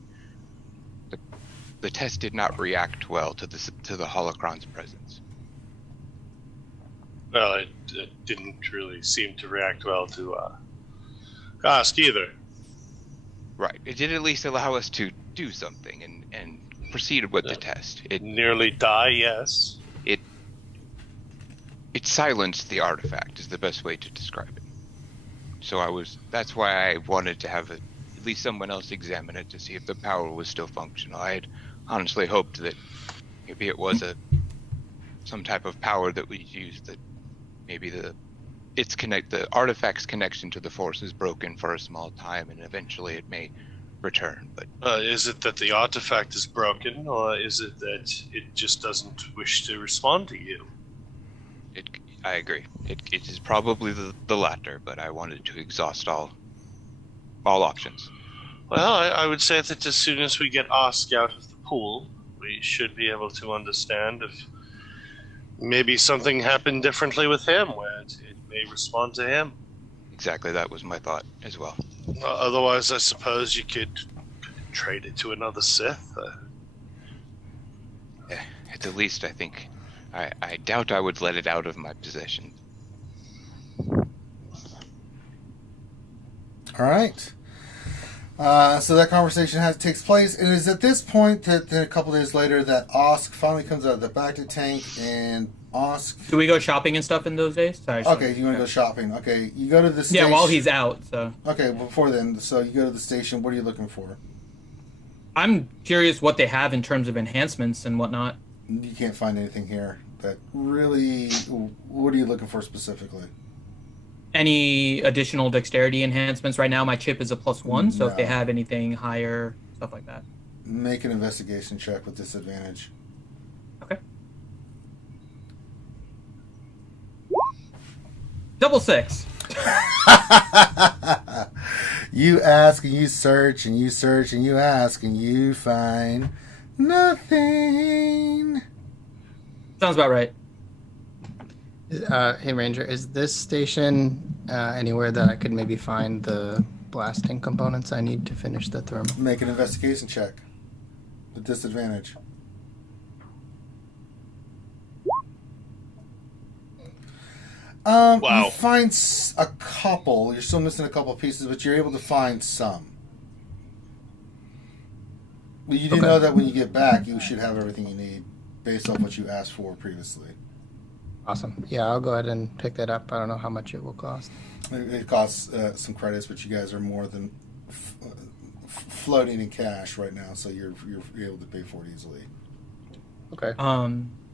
The test did not react well to the holocron's presence. Well, it didn't really seem to react well to Gosk either. Right. It did at least allow us to do something and proceed with the test. It Nearly die, yes. It silenced the artifact is the best way to describe it. So that's why I wanted to have at least someone else examine it to see if the power was still functional. I had honestly hoped that maybe it was some type of power that we used, that maybe the artifact's connection to the Force is broken for a small time and eventually it may return. But is it that the artifact is broken, or is it that it just doesn't wish to respond to you? I agree. It is probably the latter, but I wanted to exhaust all options. Well, I would say that as soon as we get Osk out of the pool, we should be able to understand if maybe something happened differently with him, where it may respond to him. Exactly, that was my thought as well. Otherwise, I suppose you could trade it to another Sith. Yeah, at the least, I think. I doubt I would let it out of my possession. All right. So that conversation takes place, and it is at this point that a couple days later that Osk finally comes out of the bacta tank, and Osk. Do we go shopping and stuff in those days? Sorry. Okay, you want to go shopping? Okay, you go to the station. Yeah, while he's out. So. Okay, before then, so you go to the station. What are you looking for? I'm curious what they have in terms of enhancements and whatnot. You can't find anything here that really. What are you looking for specifically? Any additional dexterity enhancements? Right now, my chip is a +1, so No. if they have anything higher, stuff like that. Make an investigation check with disadvantage. Okay. Double 6. You ask and you search and you search and you ask and you find nothing. Sounds about right. Hey Ranger, is this station anywhere that I could maybe find the blasting components I need to finish the thermal? Make an investigation check with disadvantage. Wow. You find a couple. You're still missing a couple pieces, but you're able to find some. But you do know that when you get back, you should have everything you need based off what you asked for previously. Awesome. Yeah, I'll go ahead and pick that up. I don't know how much it will cost. It costs some credits, but you guys are more than floating in cash right now, so you're able to pay for it easily. Okay.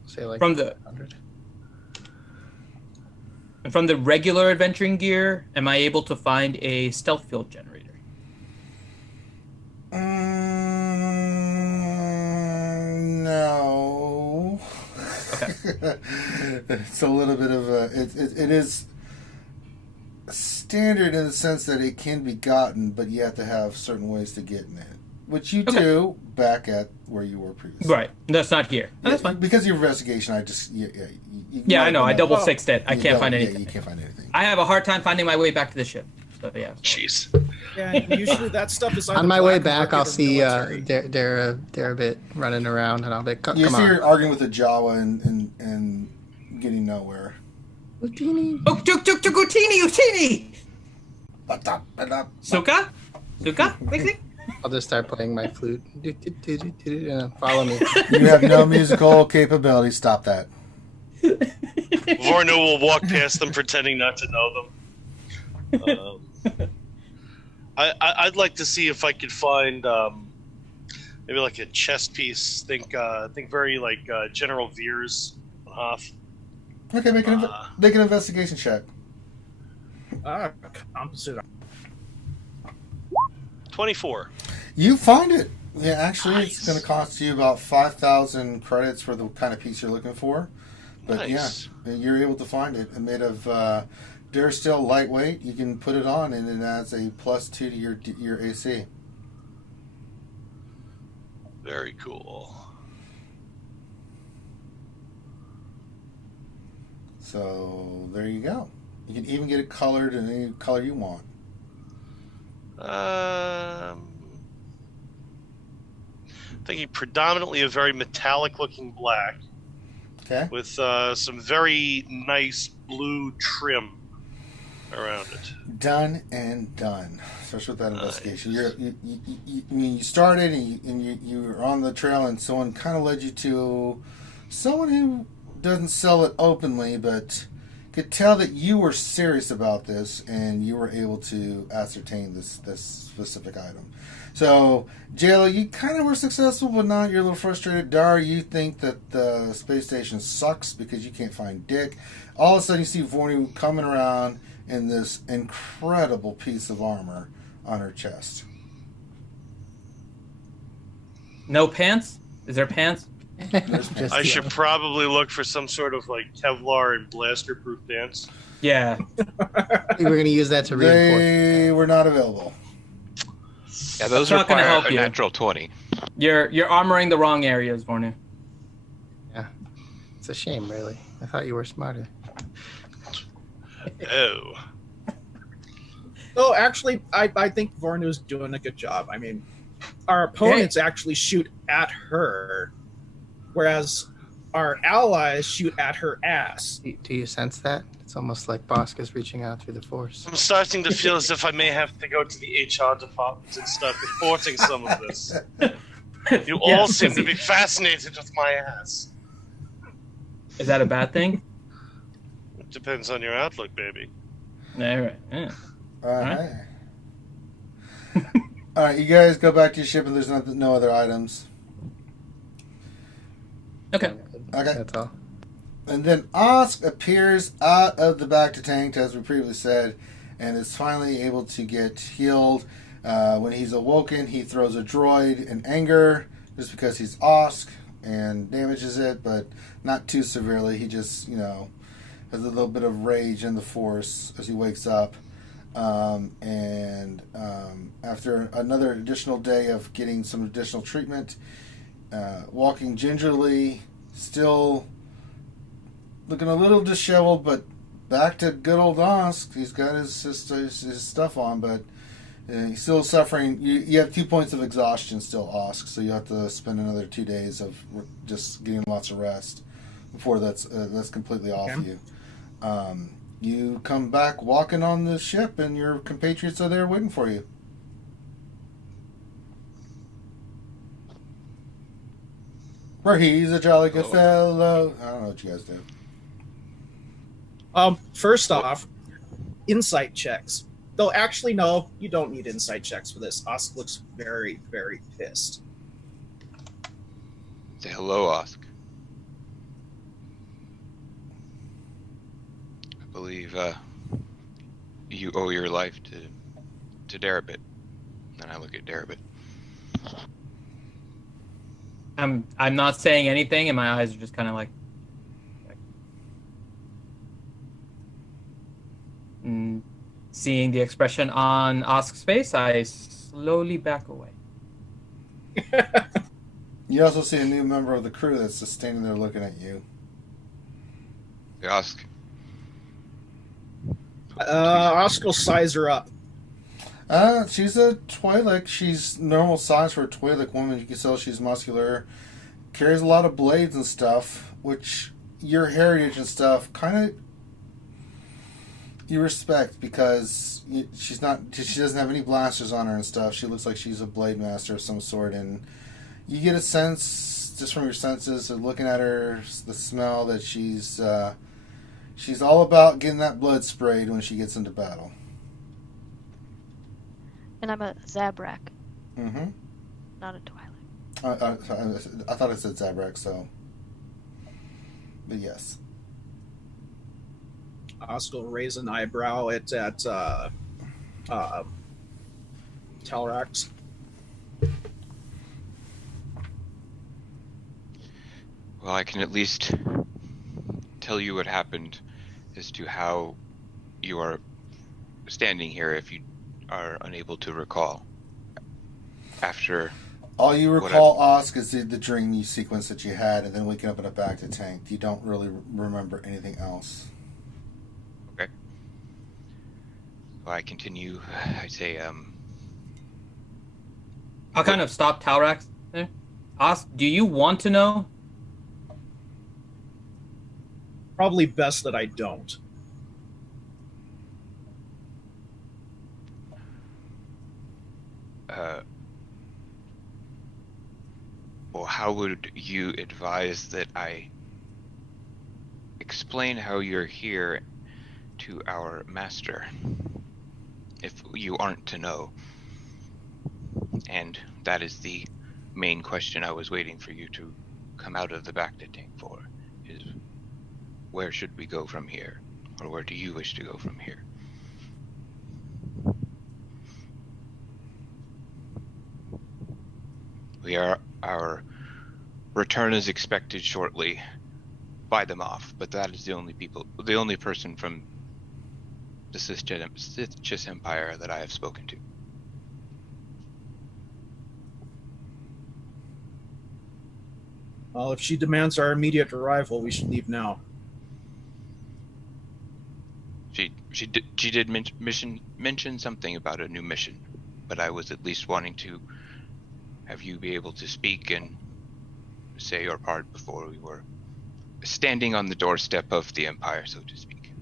Say like From the 100. from the regular adventuring gear, am I able to find a stealth field generator? No. Okay. It's a little bit of a. It is standard in the sense that it can be gotten, but you have to have certain ways to get in it, which you do back at where you were previously. Right. That's not here. No, that's fine. Because of your investigation, I just Yeah, I know. I double sixed it. I You can't don't- find yeah, anything. you can't find anything. I have a hard time finding my way back to the ship. So yeah. Jeez. Yeah, usually that stuff is On my way black back, market I'll or see military. they're a bit running around, and I'll be come You see on. her arguing with the Jawa and getting nowhere. Houdini. Oh, Utini! Suka? Suka? I'll just start playing my flute. Follow me. You have no musical capability. Stop that. Vorno will walk past them pretending not to know them. I'd like to see if I could find maybe like a chess piece. Think very like General Veers off. Okay, make an investigation check. Composite. 24. You find it. Yeah, actually, it's going to cost you about 5,000 credits for the kind of piece you're looking for. But Nice. yeah, you're able to find it. Made of Durasteel, lightweight. You can put it on, and it adds a +2 to your AC. Very cool. So there you go. You can even get it colored in any color you want. Thinking predominantly a very metallic-looking black Okay. with some very nice blue trim around it. Done and done. Especially with that investigation. Nice. You started and you were on the trail, and someone kind of led you to someone who doesn't sell it openly, but could tell that you were serious about this, and you were able to ascertain this specific item. So, JLo, you kind of were successful, but not. You're a little frustrated. Dar, you think that the space station sucks because you can't find Dick. All of a sudden, you see Vornu coming around in this incredible piece of armor on her chest. No pants? Is there pants? I should probably look for some sort of like Kevlar and blaster-proof pants. Yeah. We were going to use that to reinforce. They were not available. Yeah, those That's not gonna require help a you. natural 20. You're armoring the wrong areas, Vornu. Yeah, it's a shame, really. I thought you were smarter. Oh. Oh, actually, I think Vornu's doing a good job. I mean, our opponents actually shoot at her, whereas our allies shoot at her ass. Do you sense that? It's almost like Bosk is reaching out through the Force. I'm starting to feel as if I may have to go to the HR department and start reporting some of this. You all Yes, seem to be fascinated with my ass. Is that a bad thing? It depends on your outlook, baby. All right. Yeah. All right. All right, you guys go back to your ship, and there's no other items. Okay. Okay. That's all. And then Osk appears out of the back to tank, as we previously said, and is finally able to get healed. When he's awoken, he throws a droid in anger, just because he's Osk, and damages it, but not too severely. He just, has a little bit of rage in the Force as he wakes up. After another additional day of getting some additional treatment, walking gingerly, still looking a little disheveled, but back to good old Osk. He's got his stuff on, but he's still suffering. You have 2 points of exhaustion still, Osk, so you have to spend another 2 days of just getting lots of rest before that's completely off you. You come back walking on the ship, and your compatriots are there waiting for you. Where he's a jolly good fellow. I don't know what you guys do. First off, insight checks. Though actually, no, you don't need insight checks for this. Osk looks very, very pissed. Say hello, Osk. I believe you owe your life to Darabit. And I look at Darabit. I'm not saying anything, and my eyes are just kind of like. Seeing the expression on Osk's face, I slowly back away. You also see a new member of the crew that's just standing there looking at you. Hey, Osk. Osk will size her up. She's a Twi'lek. She's normal size for a Twi'lek woman. You can tell she's muscular. Carries a lot of blades and stuff, which your heritage and stuff kind of you respect, because she doesn't have any blasters on her and stuff. She looks like she's a blade master of some sort, and you get a sense just from your senses of looking at her, the smell, that she's all about getting that blood sprayed when she gets into battle. And I'm a Zabrak, Mm-hmm. not a Twi'lek. I thought it said Zabrak, so. But yes. Osk will raise an eyebrow at Telrax. Well, I can at least tell you what happened as to how you are standing here if you are unable to recall. After all you recall, Osk, is the dream sequence that you had, and then waking up in a back to tank. You don't really remember anything else. Okay. Well, I continue. I say, I'll kind of stop Talrax there. Osk, do you want to know? Probably best that I don't. Well, how would you advise that I explain how you're here to our master, if you aren't to know? And that is the main question I was waiting for you to come out of the back to tank for, is where should we go from here? Or where do you wish to go from here? Our return is expected shortly. Buy them off, but that is the only person from the Sith Empire that I have spoken to. Well, if she demands our immediate arrival, we should leave now. She did mention something about a new mission, but I was at least wanting to have you be able to speak and say your part before we were standing on the doorstep of the Empire, so to speak.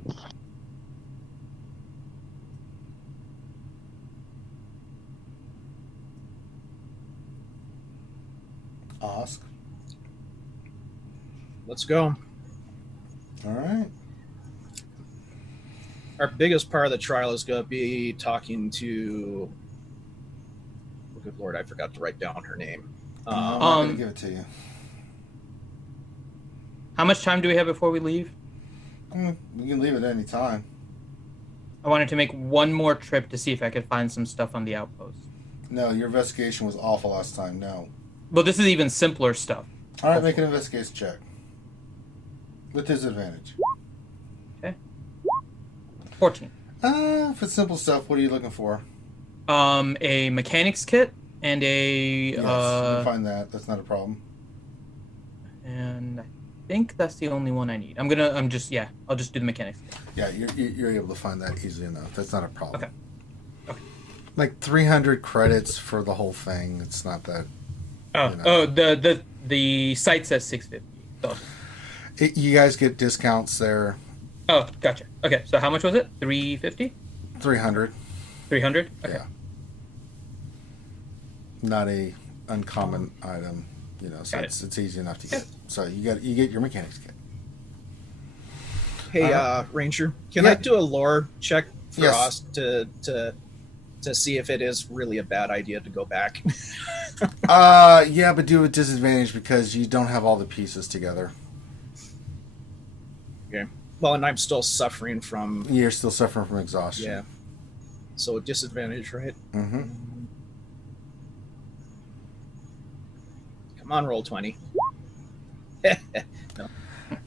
Ask. Let's go. All right. Our biggest part of the trial is going to be talking to... Oh, good Lord, I forgot to write down her name. I'm going to give it to you. How much time do we have before we leave? We can leave it at any time. I wanted to make one more trip to see if I could find some stuff on the outpost. No, your investigation was awful last time. No. But this is even simpler stuff. All right, make an investigation check. With disadvantage. Okay. 14. For simple stuff, what are you looking for? A mechanics kit and a... Yes, you can find that. That's not a problem. And I think that's the only one I need. I'll just do the mechanics kit. Yeah, you're able to find that easily enough. That's not a problem. Okay. Like 300 credits for the whole thing. It's not that... The site says 650. So. You guys get discounts there. Oh, gotcha. Okay, so how much was it? 350? 300. 300? Okay. Yeah. Not a uncommon item, so it's easy enough to get. So you get your mechanics kit. Hey, Ranger, can I do a lore check for us to see if it is really a bad idea to go back? Yeah, but do it with disadvantage because you don't have all the pieces together. Okay. Well, and I'm still suffering from... You're still suffering from exhaustion. Yeah. So disadvantage, right? Mm-hmm. Come on, roll 20. No.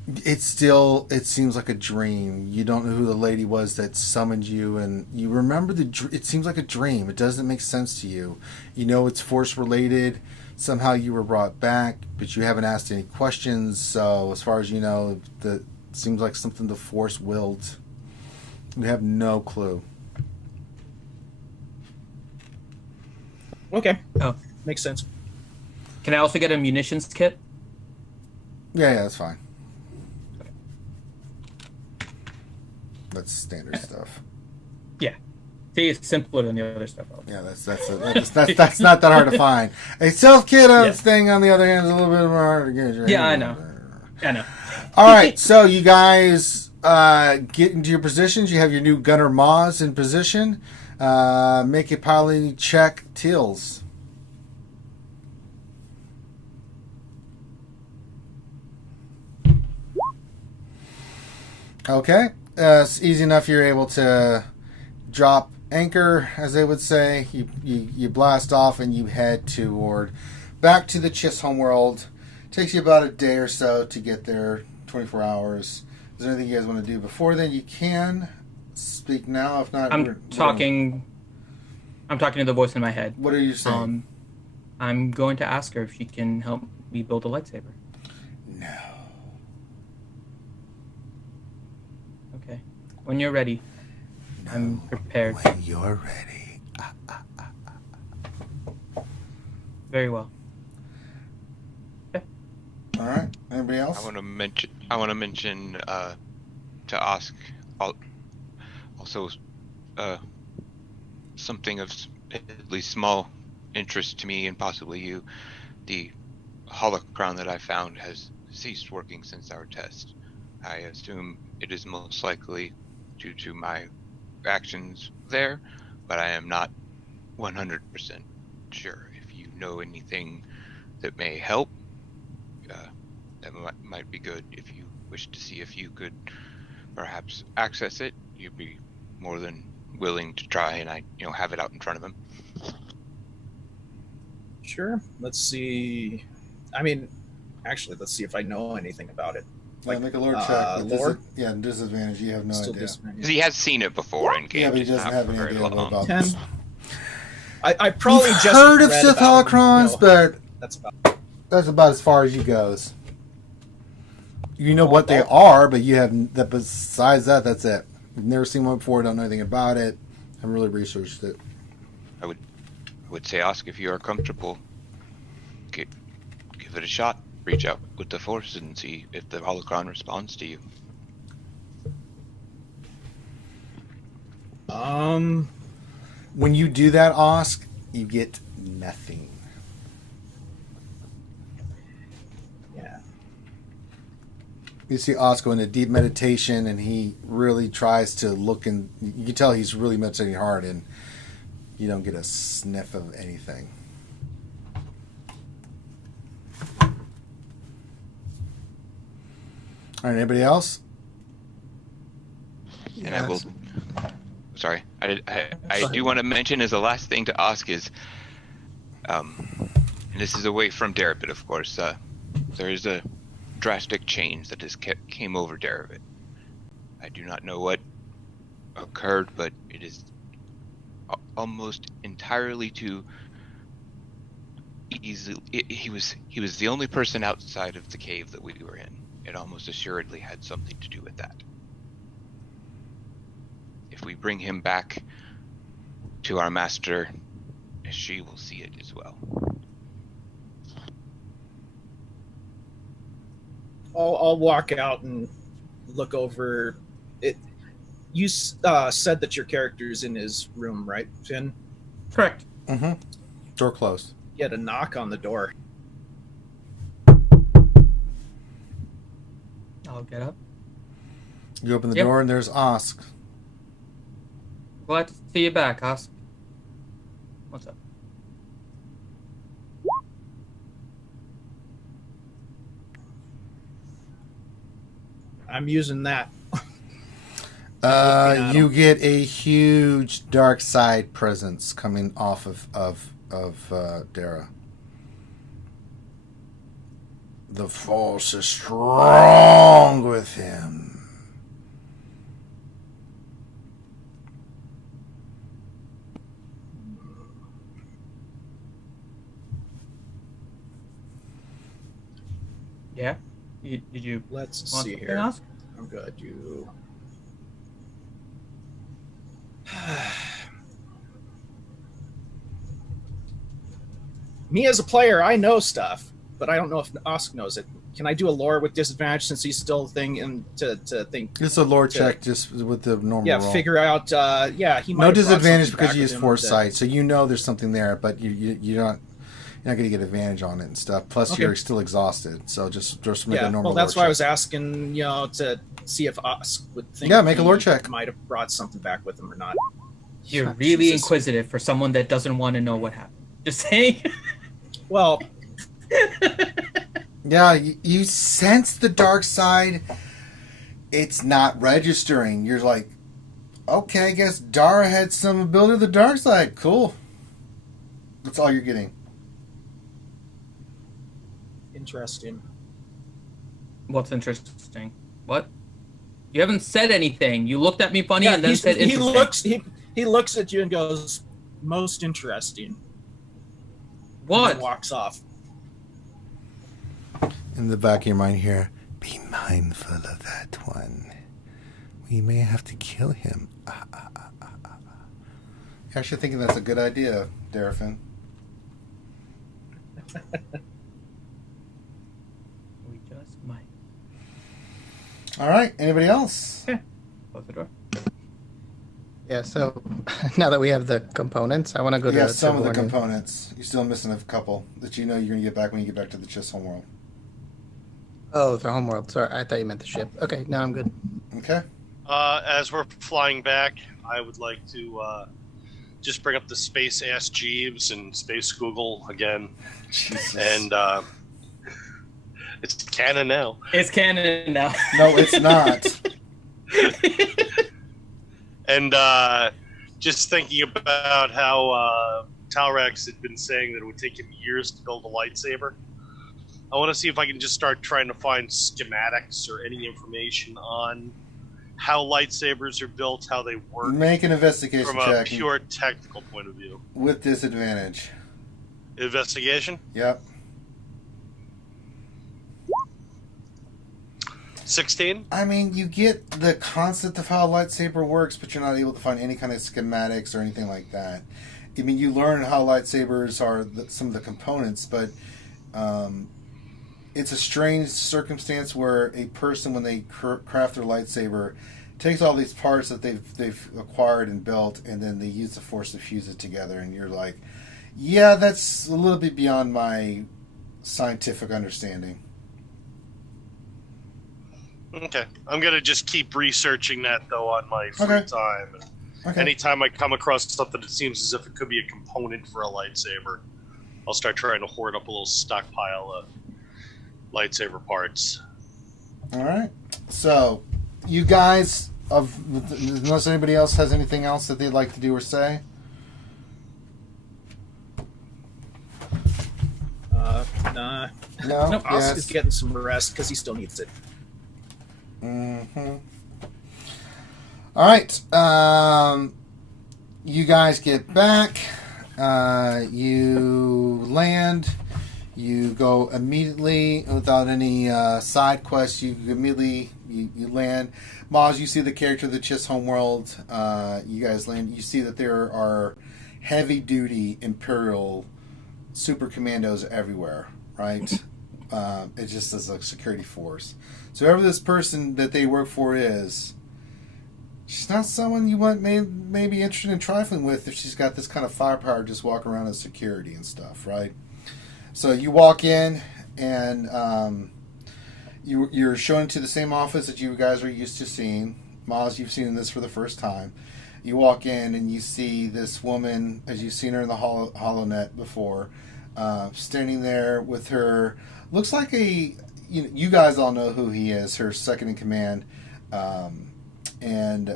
It seems like a dream. You don't know who the lady was that summoned you, and you remember it seems like a dream. It doesn't make sense to you. You know it's force related. Somehow you were brought back, but you haven't asked any questions. So as far as you know, it seems like something the force willed. You have no clue. Okay. Oh, makes sense. Can I also get a munitions kit? Yeah, that's fine. That's standard stuff. Yeah. See, it's simpler than the other stuff. Yeah, that's not that hard to find. A stealth kit thing, on the other hand, is a little bit more hard to get. Yeah, I know. All right, so you guys get into your positions. You have your new gunner Maz in position. Make a piloting check, Tills. Okay. It's easy enough. You're able to drop anchor, as they would say. You blast off and you head back to the Chiss homeworld. Takes you about a day or so to get there, 24 hours. there anything you guys want to do before then? You can speak now. If not, I'm talking to the voice in my head. What are you saying? I'm going to ask her if she can help me build a lightsaber. No. Okay. When you're ready, No. I'm prepared. When you're ready. Very well. All right. Anybody else? I want to mention to ask also something of at least small interest to me and possibly you. The Holocron that I found has ceased working since our test. I assume it is most likely due to my actions there, but I am not 100% sure. If you know anything that may help, that might be good. If you wish to see if you could perhaps access it, you'd be more than willing to try, and I have it out in front of him. Sure. Let's see. I mean, actually, let's see if I know anything about it. Yeah, make a lore check. With Lore? Disadvantage. You have no Still idea. disadvantage. Because he has seen it before in game. Yeah, but he just doesn't not have for any very idea long. about 10. this. I probably You've just heard of read Sith about them, Holocrons, but that's about as far as you goes. You know what they are, but you have that. Besides that, that's it. You've never seen one before. Don't know anything about it. Haven't really researched it. I would say ask if you are comfortable. Give it a shot. Reach out with the Force and see if the Holocron responds to you. When you do that, ask, you get nothing. Yeah. You see Oscar in a deep meditation, and he really tries to look, and you can tell he's really meditating hard, and you don't get a sniff of anything. All right, anybody else? And I will. Sorry, I do want to mention as the last thing to ask is, and this is away from Derepit, of course. There is a drastic change that came over Derepit. I do not know what occurred, but it is almost entirely too easy. He was the only person outside of the cave that we were in. It almost assuredly had something to do with that. If we bring him back to our master, she will see it as well. I'll walk out and look over it. You said that your character's in his room, right, Finn? Correct. Mm-hmm. Door closed. You had a knock on the door. I'll get up. You open the Yep. door, and there's Osk. Glad to see you back, Osk. What's up? I'm using that. You get a huge dark side presence coming off of Dara. The Force is strong with him. Yeah? Did you Let's want see something, here. Osk? I'm good. You. Me as a player, I know stuff, but I don't know if Osk knows it. Can I do a lore with disadvantage since he's still a thing and to think? It's a lore check just with the normal Yeah, roll. figure out. Yeah, he might. No have brought disadvantage something because back you with use him foresight, so you know there's something there, but you're not going to get advantage on it and stuff. Plus, Okay. you're still exhausted, so just make a Yeah, normal. well, that's lore why I check. was asking, to see if Osk would think. Yeah, make a lore he check. Might have brought something back with him or not. You're really Jesus. inquisitive for someone that doesn't want to know what happened. Just saying. Well, Yeah, you sense the dark side. It's not registering. You're like, okay, I guess Dara had some ability of the dark side. Cool. That's all you're getting. interesting. What's interesting? What? You haven't said anything. You looked at me funny and then he's- said he interesting. looks at you and goes, "Most interesting." And What? then walks off. In the back of your mind here, be mindful of that one. We may have to kill him. You're actually thinking that's a good idea, Darafin. We just might. All right. Anybody else? Close the door. Yeah, so now that we have the components, I want to go We to have some of the Vornu. components. You're still missing a couple that you know you're going to get back when you get back to the Chiss homeworld. Oh, the homeworld. Sorry, I thought you meant the ship. Okay, now I'm good. Okay. As we're flying back, I would like to just bring up the Space Ask Jeeves and Space Google again. Jesus. And it's canon now. It's canon now. No, it's not. And just thinking about how Talrax had been saying that it would take him years to build a lightsaber. I want to see if I can just start trying to find schematics or any information on how lightsabers are built, how they work, Make an investigation from a check pure technical point of view. with disadvantage. Investigation? Yep. 16? I mean, you get the concept of how a lightsaber works, but you're not able to find any kind of schematics or anything like that. I mean, you learn how lightsabers are some of the components, but it's a strange circumstance where a person, when they craft their lightsaber, takes all these parts that they've acquired and built, and then they use the Force to fuse it together. And you're like, yeah, that's a little bit beyond my scientific understanding. Okay. I'm going to just keep researching that, though, on my free Okay. time. And Okay. anytime I come across something that seems as if it could be a component for a lightsaber, I'll start trying to hoard up a little stockpile of lightsaber parts. All right. So, you guys, unless anybody else has anything else that they'd like to do or say. Nah. No. Nope. Oscar's Yes. getting some rest because he still needs it. Mm-hmm. All right. You guys get back. You land. You go immediately without any side quests. You immediately you land. Maz, you see the character of the Chiss homeworld. You guys land. You see that there are heavy-duty Imperial super commandos everywhere. Right. It just is a security force. So whoever this person that they work for is, she's not someone you want may be interested in trifling with if she's got this kind of firepower just walking around as security and stuff, right? So you walk in and you're shown into the same office that you guys are used to seeing. Maz, you've seen this for the first time. You walk in and you see this woman, as you've seen her in the HoloNet before, standing there with her, looks like you guys all know who he is, her second in command, and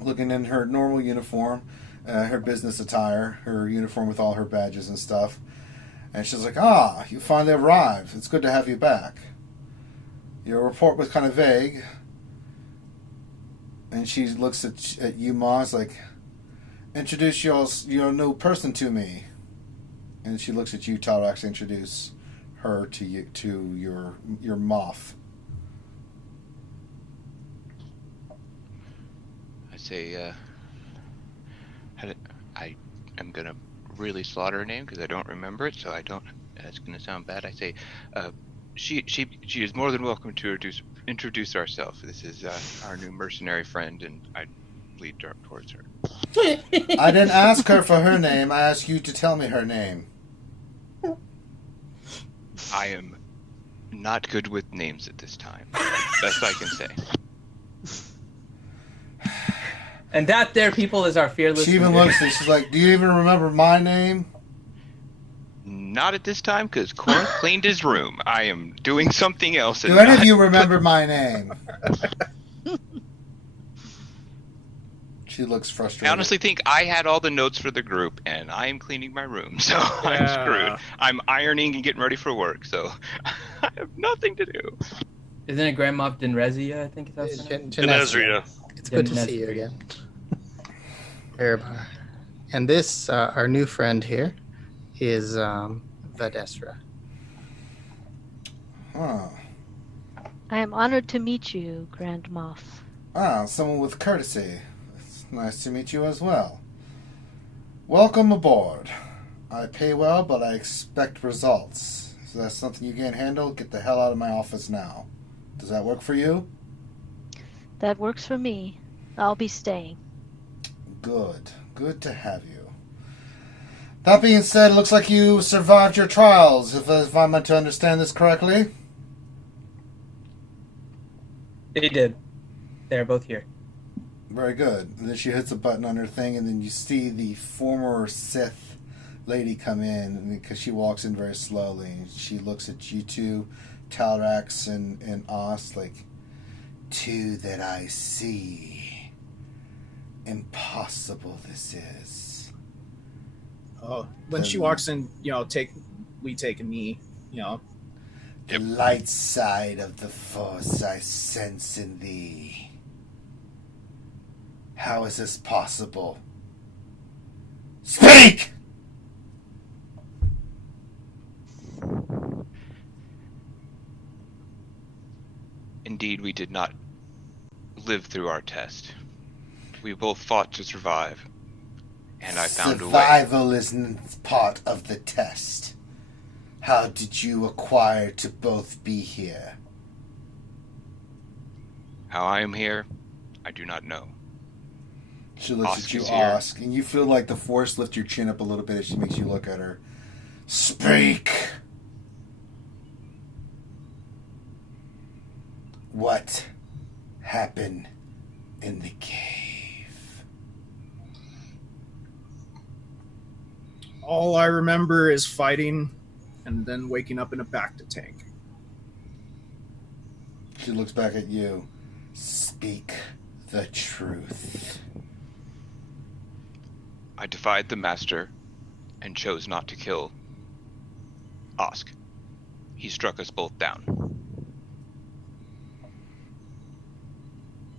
looking in her normal uniform, her business attire, her uniform with all her badges and stuff. And she's like, you finally arrived. It's good to have you back. Your report was kind of vague. And she looks at you, Maz, like, introduce your new person to me. And she looks at you, Tyler, actually introduce her to you, to your Moff. I say, I am gonna really slaughter her name because I don't remember it, so I don't. It's gonna sound bad. I say, she is more than welcome to introduce ourselves. This is our new mercenary friend, and I lead towards her. I didn't ask her for her name. I asked you to tell me her name. I am not good with names at this time. Best I can say. And that there, people, is our fearless. She even leader. looks at you. She's like, do you even remember my name? Not at this time, because Corinth cleaned his room. I am doing something else. Do any of you remember my name? She looks frustrated. I honestly think I had all the notes for the group, and I am cleaning my room, so I'm Yeah. screwed. I'm ironing and getting ready for work, so I have nothing to do. Isn't it Grand Moff Dinrezia? I think that's her name. Genezria. It's good to Genesria. see you again. Erebar. And this, our new friend here, is Vadesra. Huh. I am honored to meet you, Grand Moff. Ah, someone with courtesy. It's nice to meet you as well. Welcome aboard. I pay well, but I expect results. Is that something you can't handle? Get the hell out of my office now. Does that work for you? That works for me. I'll be staying. Good. Good to have you. That being said, it looks like you survived your trials, if I'm to understand this correctly. They did. They're both here. Very good. And then she hits a button on her thing, and then you see the former Sith lady come in, because she walks in very slowly. She looks at you two, Talrax and Ost, like, two that I see. Impossible this is. Oh, when she walks in, we take a knee, The light side of the Force I sense in thee. How is this possible? Speak! Indeed, we did not live through our test. We both fought to survive, and I found a way. Survival isn't part of the test. How did you acquire to both be here? How I am here, I do not know. She looks Osk at you, is here. Osk, and you feel like the Force lift your chin up a little bit as she makes you look at her. Speak! What happened in the cave? all I remember is fighting and then waking up in a Bacta tank. She looks back at you. Speak the truth. I defied the master and chose not to kill Osk. He struck us both down.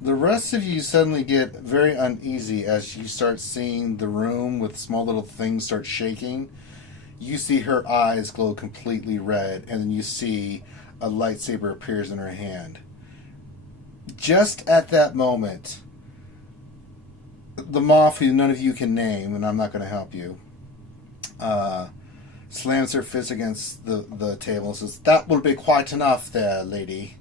The rest of you suddenly get very uneasy as you start seeing the room with small little things start shaking. You see her eyes glow completely red, and then you see a lightsaber appears in her hand. Just at that moment, the Moff, who none of you can name, and I'm not going to help you, slams her fist against the table and says, "That will be quite enough there, lady."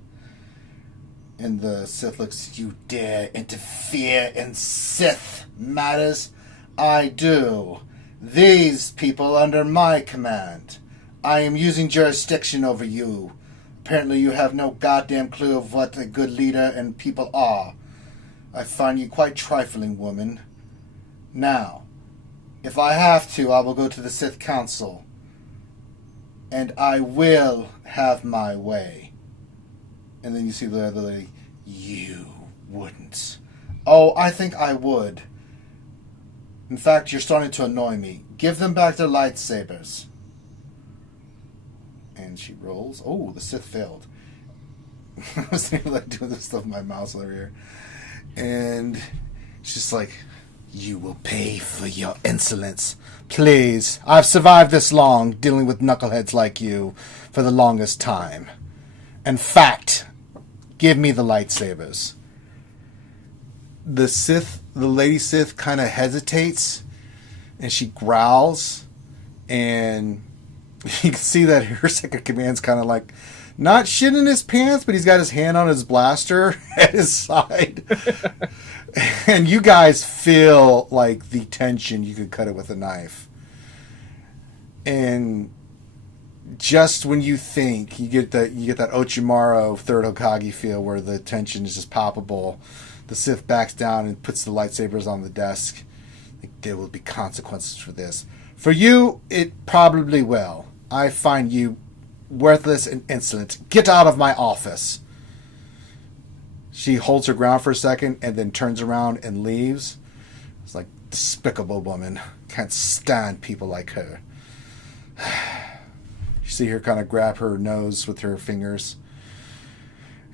And the Sith looks, "You dare interfere in Sith matters? I do. These people under my command. I am using jurisdiction over you. Apparently you have no goddamn clue of what a good leader and people are. I find you quite trifling, woman. Now, if I have to, I will go to the Sith Council. And I will have my way." And then you see the other lady. "You wouldn't." "Oh, I think I would. In fact, you're starting to annoy me. Give them back their lightsabers." And she rolls. Oh, the Sith failed. I was like doing this stuff with my mouse over here. And she's like, "You will pay for your insolence. Please, I've survived this long dealing with knuckleheads like you for the longest time. In fact, give me the lightsabers." The Lady Sith kind of hesitates, and she growls, and you can see that her second command's kind of like, not shit in his pants, but he's got his hand on his blaster at his side. And you guys feel like the tension, you could cut it with a knife. And just when you think you get that Orochimaru third Hokage feel where the tension is just palpable, the Sith backs down and puts the lightsabers on the desk. Like, there will be consequences for this. For you, it probably will. I find you worthless and insolent. Get out of my office. She holds her ground for a second and then turns around and leaves. It's like, despicable woman. Can't stand people like her. You see her kind of grab her nose with her fingers.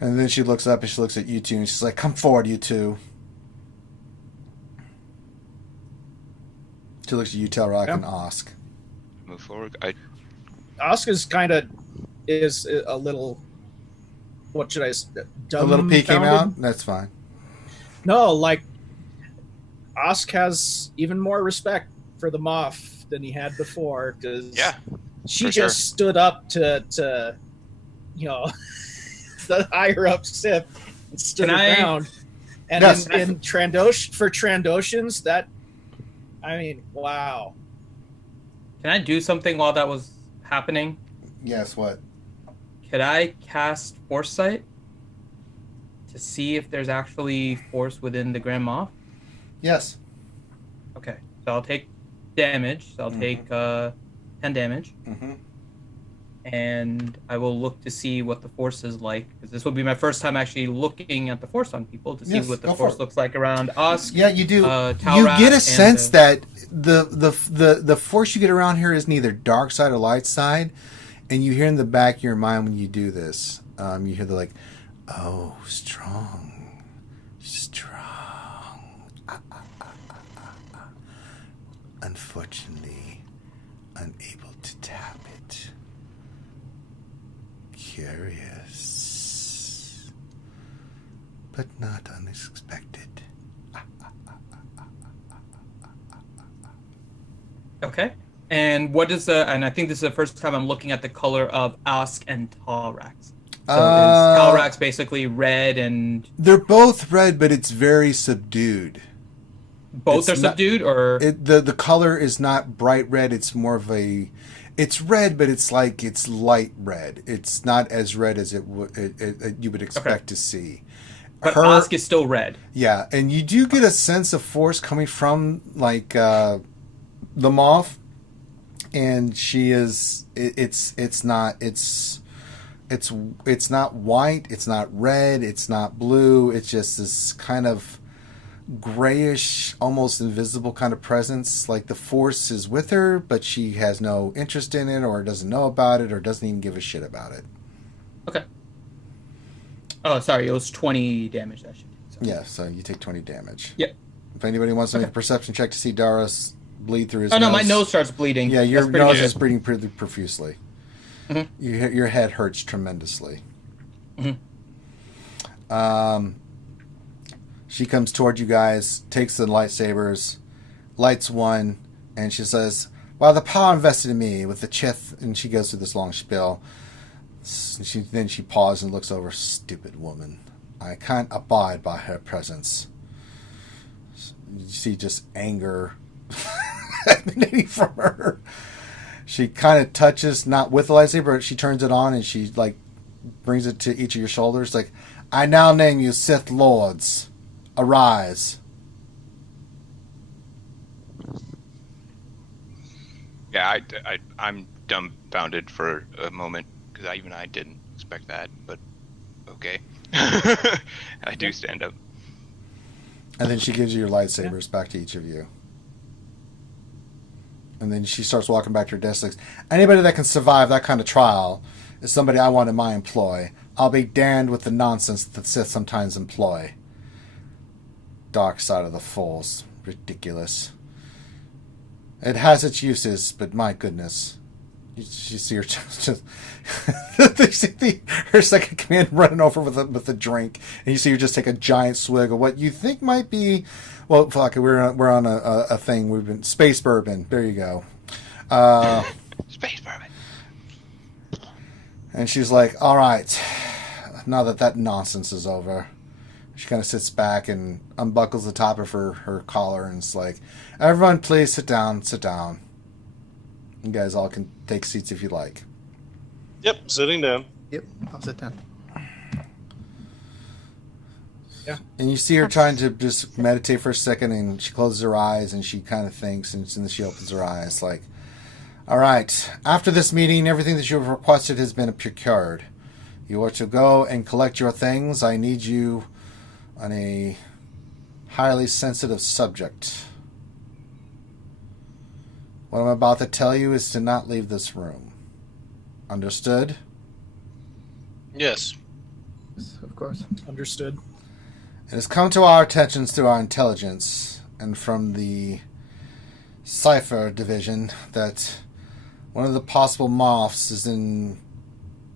And then she looks up and she looks at you two and she's like, come forward, you two. She looks at you, Telrock, and Osk. Move forward. Oscar's kind of is a little, what should I say? A little pee came out? Dumbfounded? That's fine. No, like, Osk has even more respect for the Moff than he had before, because she for just stood up to the higher up Sith and stood around. And Yes. in Trandoshans, that, I mean, wow. Can I do something while that was happening? Yes, what? Could I cast Foresight to see if there's actually Force within the Grand Moff? Yes. Okay, so I'll take damage. So I'll take 10 damage. Mm-hmm. And I will look to see what the Force is like, because this will be my first time actually looking at the Force on people to see what the Force looks like around us. Yeah, you do. You Talrak get a and sense that the Force you get around here is neither dark side or light side, and you hear in the back of your mind when you do this, you hear the like, oh, strong. Unfortunately, unable to tap it. Curious, but not unexpected. Okay. And what is and I think this is the first time I'm looking at the color of Ask and Talrax. So is Talrax basically red and... They're both red, but it's very subdued. Both are subdued, or... The color is not bright red, it's more of a... It's red, but it's like it's light red. It's not as red as you would expect to see. But Ask is still red. Yeah, and you do get a sense of Force coming from, like, the Moff, and she is... It's not white, it's not red, it's not blue. It's just this kind of grayish, almost invisible kind of presence. Like the Force is with her, but she has no interest in it, or doesn't know about it, or doesn't even give a shit about it. Okay. Oh, sorry, it was 20 damage that should take. Yeah, so you take 20 damage. Yep. If anybody wants to make a perception check to see Darius bleed through his nose. Oh, no, my nose starts bleeding. Yeah, your That's pretty nose good. is bleeding pretty profusely. Mm-hmm. Your head hurts tremendously. Mm-hmm. She comes toward you guys, takes the lightsabers, lights one, and she says, "Well, the power invested in me with the Chith," and she goes through this long spiel. Then she pauses and looks over. Stupid woman. I can't abide by her presence. You see just anger emanating from her. She kind of touches, not with the lightsaber, but she turns it on and she like brings it to each of your shoulders. Like, I now name you Sith Lords. Arise. Yeah, I'm dumbfounded for a moment because even I didn't expect that, but okay. I do stand up. And then she gives you your lightsabers back to each of you. And then she starts walking back to her desk. Like, anybody that can survive that kind of trial is somebody I want in my employ. I'll be damned with the nonsense that the Sith sometimes employ. Dark side of the Force. Ridiculous. It has its uses, but my goodness. You see her just you see her second command running over with a drink, and you see her just take a giant swig of what you think might be, well, fuck it, we're on a thing. We've been space bourbon. There you go. Space bourbon. And she's like, "All right, now that nonsense is over." She kind of sits back and unbuckles the top of her collar and is like, "Everyone, please sit down. Sit down. You guys all can take seats if you like." Yep, sitting down. Yep, I'll sit down. Yeah. And you see her trying to just meditate for a second, and she closes her eyes and she kind of thinks, and then she opens her eyes like, "All right, after this meeting, everything that you have requested has been procured. You are to go and collect your things. I need you on a highly sensitive subject. What I'm about to tell you is to not leave this room. Understood?" Yes. Yes, of course. Understood. It has come to our attentions through our intelligence and from the Cipher Division that one of the possible Moths is in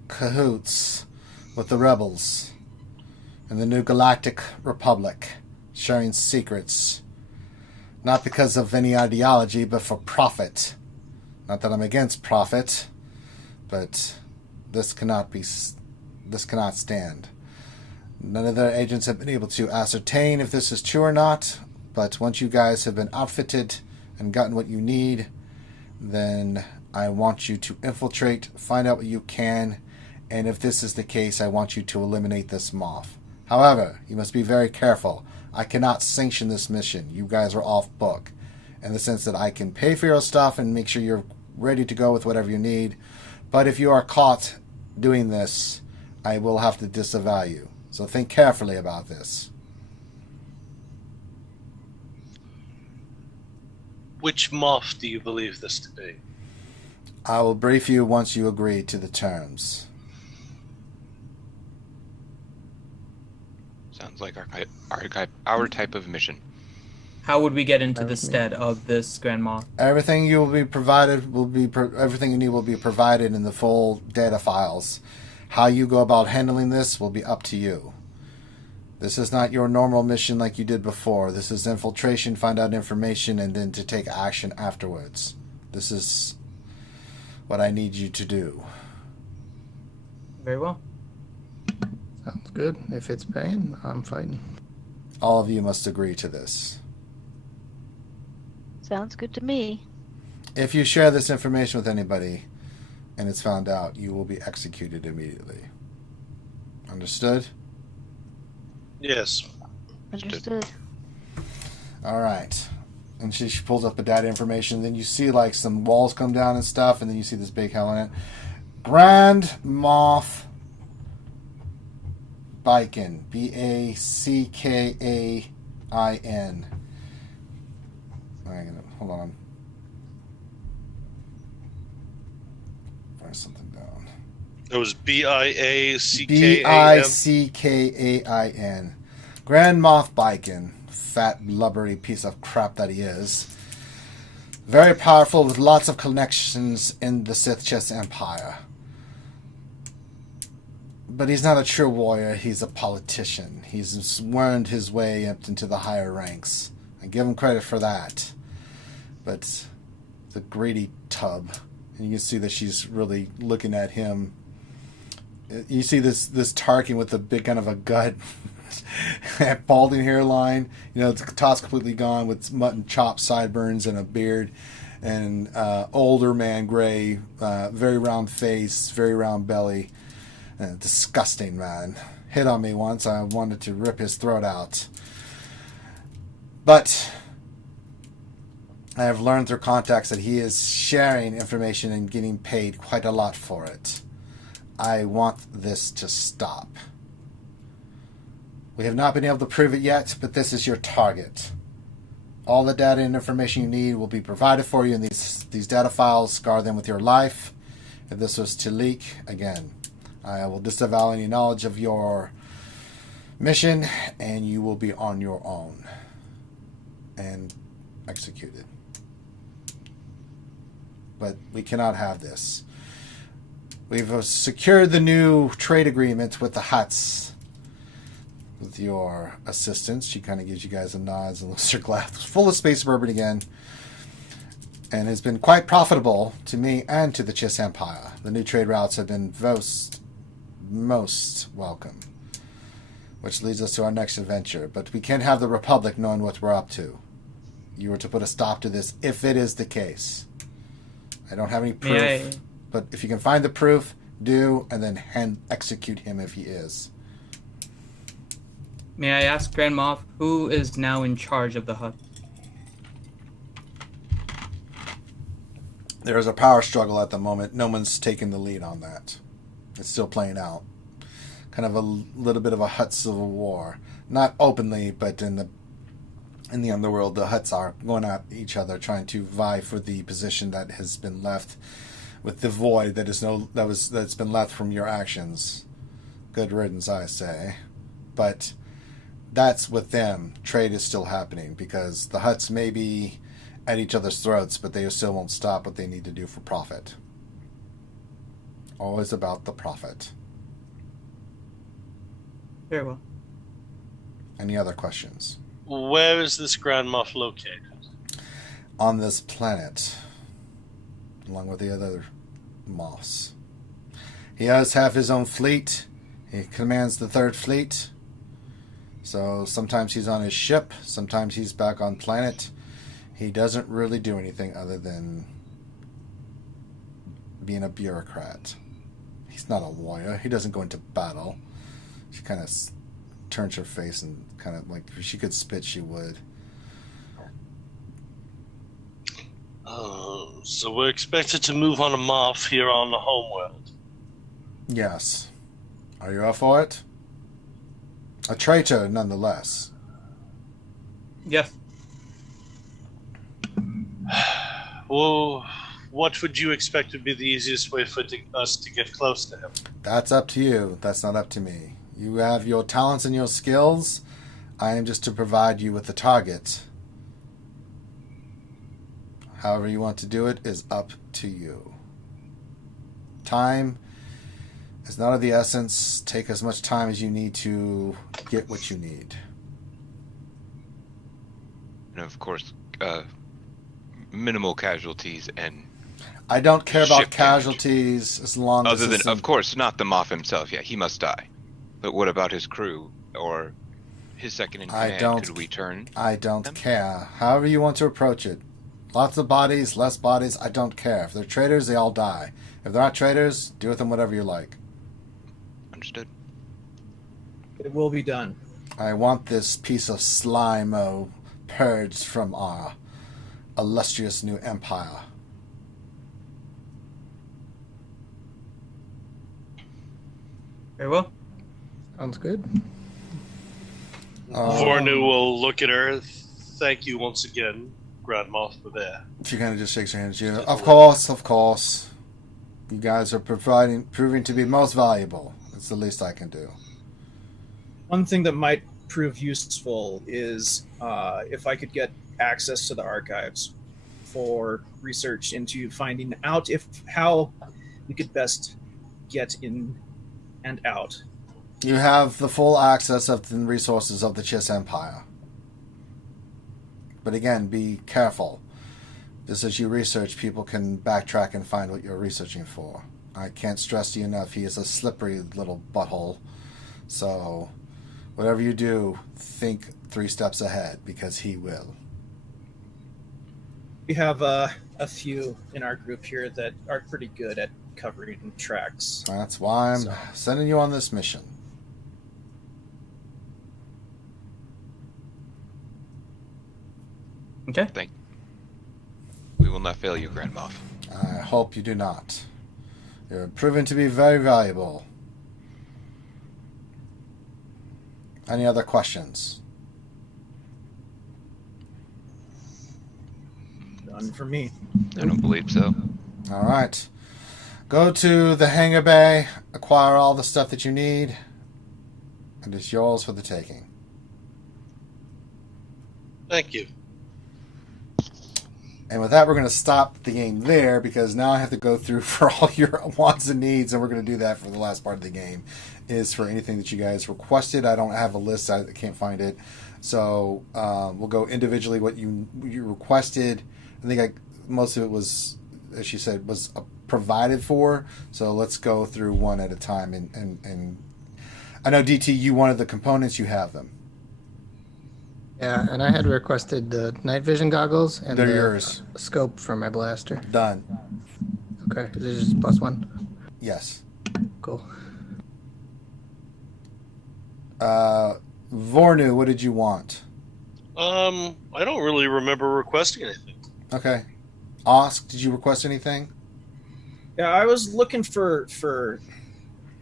cahoots with the rebels and the New Galactic Republic, sharing secrets, not because of any ideology, but for profit. Not that I'm against profit, but this cannot stand. None of their agents have been able to ascertain if this is true or not, but once you guys have been outfitted and gotten what you need, then I want you to infiltrate, find out what you can, and if this is the case, I want you to eliminate this Moth. However, you must be very careful. I cannot sanction this mission. You guys are off book, in the sense that I can pay for your stuff and make sure you're ready to go with whatever you need, but if you are caught doing this, I will have to disavow you. So think carefully about this. Which moth do you believe this to be? I will brief you once you agree to the terms. Sounds like our type of mission. How would we get into the stead of this Grand Moff? Everything you will be provided everything you need will be provided in the full data files. How you go about handling this will be up to you. This is not your normal mission like you did before. This is infiltration, find out information, and then to take action afterwards. This is what I need you to do. Very well. Sounds good. If it's paying, I'm fighting. All of you must agree to this. Sounds good to me. If you share this information with anybody and it's found out, you will be executed immediately. Understood? Yes. Understood. All right. And she pulls up the data information. Then you see like some walls come down and stuff, and then you see this big hell in it. Grand Moff Bacon. Backain. Hold on. Write something down. It was Biackain. Bickain. Grand Moff Bacon. Fat, blubbery piece of crap that he is. Very powerful with lots of connections in the Sith Chess Empire. But he's not a true warrior, he's a politician. He's wormed his way up into the higher ranks. I give him credit for that. But it's a greedy tub. And you can see that she's really looking at him. You see this Tarkin with a big kind of a gut, balding hairline. You know, the top's completely gone with mutton chop sideburns and a beard. And older man, gray, very round face, very round belly. Disgusting man. Hit on me once. I wanted to rip his throat out. But I have learned through contacts that he is sharing information and getting paid quite a lot for it. I want this to stop. We have not been able to prove it yet, but this is your target. All the data and information you need will be provided for you in these data files. Guard them with your life. If this was to leak, again, I will disavow any knowledge of your mission, and you will be on your own and executed. But we cannot have this. We've secured the new trade agreement with the Hutts. With your assistance, she kind of gives you guys a nod and lifts her glass full of space bourbon again. And has been quite profitable to me and to the Chiss Empire. The new trade routes have been most welcome. Which leads us to our next adventure. But we can't have the Republic knowing what we're up to. You were to put a stop to this if it is the case. I don't have any proof. But if you can find the proof, do, and then execute him if he is. May I ask, Grand Moff, who is now in charge of the hut? There is a power struggle at the moment. No one's taken the lead on that. It's still playing out. Kind of a little bit of a Hutt civil war. Not openly, but in the underworld, the Hutts are going at each other, trying to vie for the position that has been left with the void that's been left from your actions. good riddance, I say. But that's with them. Trade is still happening because the Hutts may be at each other's throats, but they still won't stop what they need to do for profit. Always about the profit. Very well. Any other questions? Where is this Grand Moff located? On this planet, along with the other Moffs. He does have his own fleet. He commands the 3rd Fleet. So sometimes he's on his ship, sometimes he's back on planet. He doesn't really do anything other than being a bureaucrat. He's not a warrior. He doesn't go into battle. She kind of turns her face and kind of like, if she could spit, she would. So we're expected to move on a Moff here on the homeworld. Yes. Are you up for it? A traitor, nonetheless. Yes. Well, what would you expect would be the easiest way for us to get close to him? That's up to you. That's not up to me. You have your talents and your skills. I am just to provide you with the target. However you want to do it is up to you. Time is not of the essence. Take as much time as you need to get what you need. And of course, minimal casualties and I don't care about ship damage. casualties as long as Other it's than, of course, not the Moff himself. Yeah, he must die. But what about his crew or his second in command? Could we turn? I don't them? care. However you want to approach it. Lots of bodies, less bodies, I don't care. If they're traitors, they all die. If they're not traitors, do with them whatever you like. Understood. It will be done. I want this piece of slime purged from our illustrious new empire. Very well. Sounds good. Vornu will look at her. Thank you once again, Grand Moff, for there. She kind of just shakes her hands. You know, of course. You guys are proving to be most valuable. That's the least I can do. One thing that might prove useful is if I could get access to the archives for research into finding out how we could best get in and out. You have the full access of the resources of the Chiss Empire. But again, be careful. Just as you research, people can backtrack and find what you're researching for. I can't stress to you enough, he is a slippery little butthole. So, whatever you do, think 3 steps ahead, because he will. We have a few in our group here that are pretty good at covering tracks. That's why I'm sending you on this mission. Okay. We will not fail you, Grand Moff. I hope you do not. You're proven to be very valuable. Any other questions? None for me. I don't believe so. All right. Go to the hangar bay, acquire all the stuff that you need, and it's yours for the taking. Thank you. And with that, we're going to stop the game there, because now I have to go through for all your wants and needs, and we're going to do that for the last part of the game, is for anything that you guys requested. I don't have a list. I can't find it. So we'll go individually what you requested. I think most of it was, as she said, was provided for. So let's go through one at a time. And I know, DT, you wanted the components. You have them. Yeah, and I had requested the night vision goggles and They're the yours. Scope for my blaster. Done. Okay, this is just +1. Yes. Cool. Vornu, what did you want? I don't really remember requesting anything. Okay. Osk, did you request anything? Yeah, I was looking for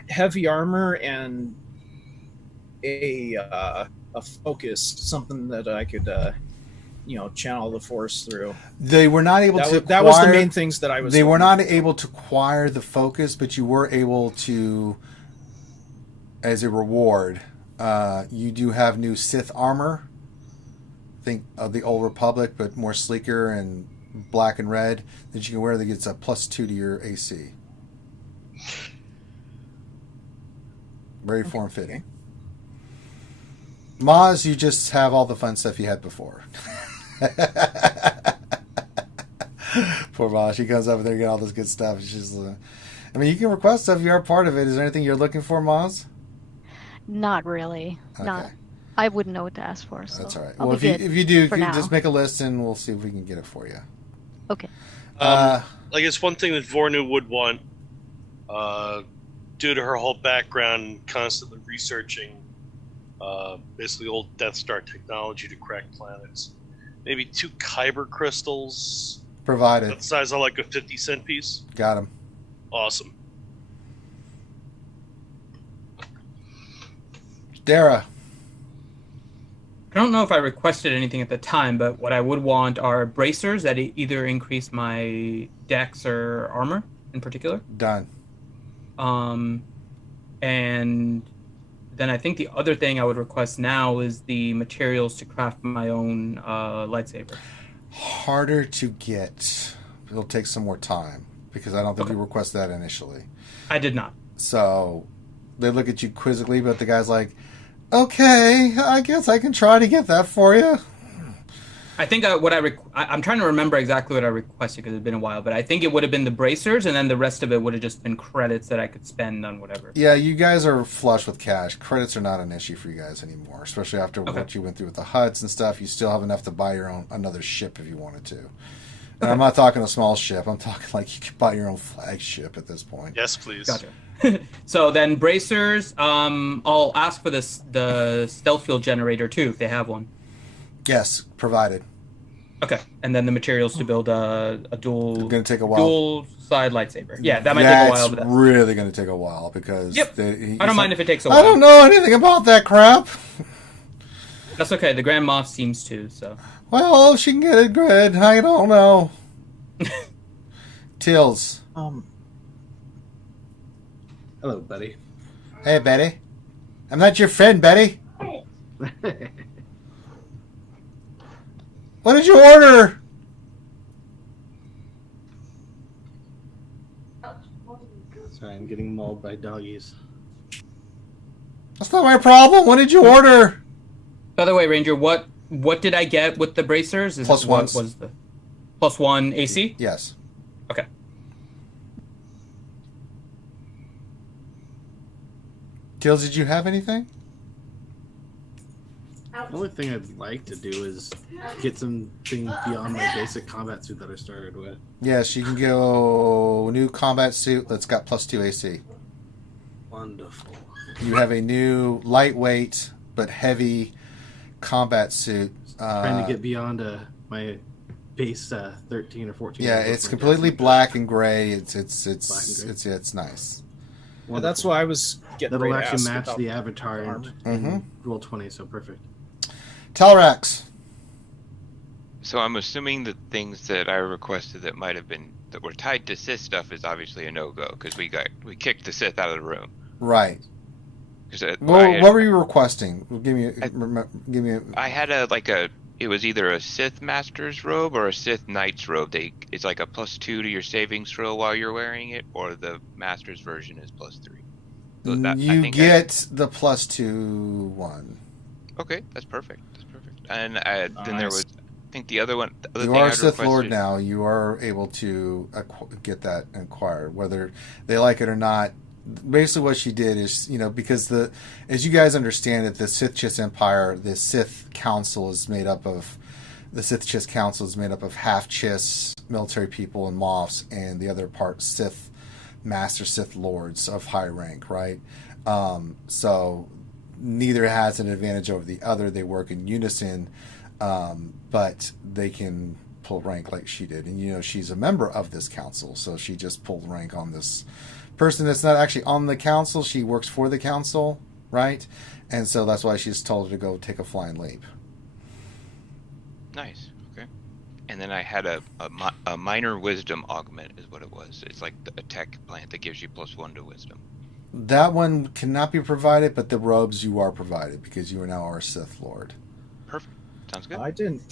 heavy armor and a focus, something that I could channel the force through. They were not able to. That was the main things that I was. They were not able to acquire the focus, but you were able to as a reward, you do have new Sith armor. Think of the Old Republic, but more sleeker and black and red that you can wear that gets a +2 to your AC. Very form-fitting. Maz, you just have all the fun stuff you had before. Poor Maz. She comes up and they get all this good stuff. She's, I mean, you can request stuff. You are part of it. Is there anything you're looking for, Maz? Not really. Okay. Not. I wouldn't know what to ask for. So That's all right. I'll Well, be if good you do, for you now. just make a list and we'll see if we can get it for you. Okay. I guess one thing that Vornu would want, due to her whole background, constantly researching basically old Death Star technology to crack planets, maybe 2 Kyber crystals. Provided. The size of like a 50-cent piece. Got him. Awesome. Dara. I don't know if I requested anything at the time, but what I would want are bracers that either increase my dex or armor in particular. Done. And then I think the other thing I would request now is the materials to craft my own lightsaber. Harder to get. It'll take some more time because I don't think you requested that initially. I did not. So they look at you quizzically, but the guy's like, okay, I guess I can try to get that for you. I think I'm trying to remember exactly what I requested because it's been a while, but I think it would have been the bracers, and then the rest of it would have just been credits that I could spend on whatever. Yeah, you guys are flush with cash. Credits are not an issue for you guys anymore, especially after what you went through with the huts and stuff. You still have enough to buy your own another ship if you wanted to. And I'm not talking a small ship. I'm talking like you could buy your own flagship at this point. Yes, please. Gotcha. So then bracers, I'll ask for the stealth field generator too, if they have one. Yes, provided. Okay, and then the materials to build a dual. It's going to take a while. Dual side lightsaber. Yeah, that might take a while. That's really going to take a while because. Yep. I don't mind if it takes a while. I don't know anything about that crap. That's okay. The Grand Moff seems to. So. Well, if she can get it good, I don't know. Tills. Hello, buddy. Hey, Betty. I'm not your friend, Betty. What did you order? Sorry, I'm getting mauled by doggies. That's not my problem. What did you order? By the way, Ranger, what did I get with the bracers? Plus one. What was the +1 AC? Yes. Okay. Tills, did you have anything? The only thing I'd like to do is get something beyond my basic combat suit that I started with. Yes, you can go new combat suit that's got +2 AC. Wonderful. You have a new lightweight but heavy combat suit. Trying to get beyond my base 13 or 14. Yeah, it's completely black and gray. It's nice. Well, that's why I was getting That'll ready to actually ask match about the avatar armor. and roll 20, so perfect. Telrax. So I'm assuming the things that I requested that might have been that were tied to Sith stuff is obviously a no-go because we kicked the Sith out of the room. Right. What were you requesting? Give me. I had it was either a Sith Master's robe or a Sith Knight's robe. It's like a +2 to your savings throw while you're wearing it, or the Master's version is +3. So you get the +2 one. Okay, that's perfect. And then there was, I think the other one. You are a Sith Lord now. You are able to get that acquired, whether they like it or not. Basically, what she did is, because as you guys understand it, the Sith Chiss Empire, the Sith Council is made up of half Chiss military people and Moffs, and the other part Sith Master Sith Lords of high rank, right? So neither has an advantage over the other. They work in unison, but they can pull rank like she did. And she's a member of this council, so she just pulled rank on this person that's not actually on the council. She works for the council, right? And so that's why she's told her to go take a flying leap. Nice. Okay. And then I had a minor wisdom augment is what it was. It's like a tech plant that gives you +1 to wisdom. That one cannot be provided, but the robes you are provided because you are now our Sith Lord. Perfect. Sounds good. I didn't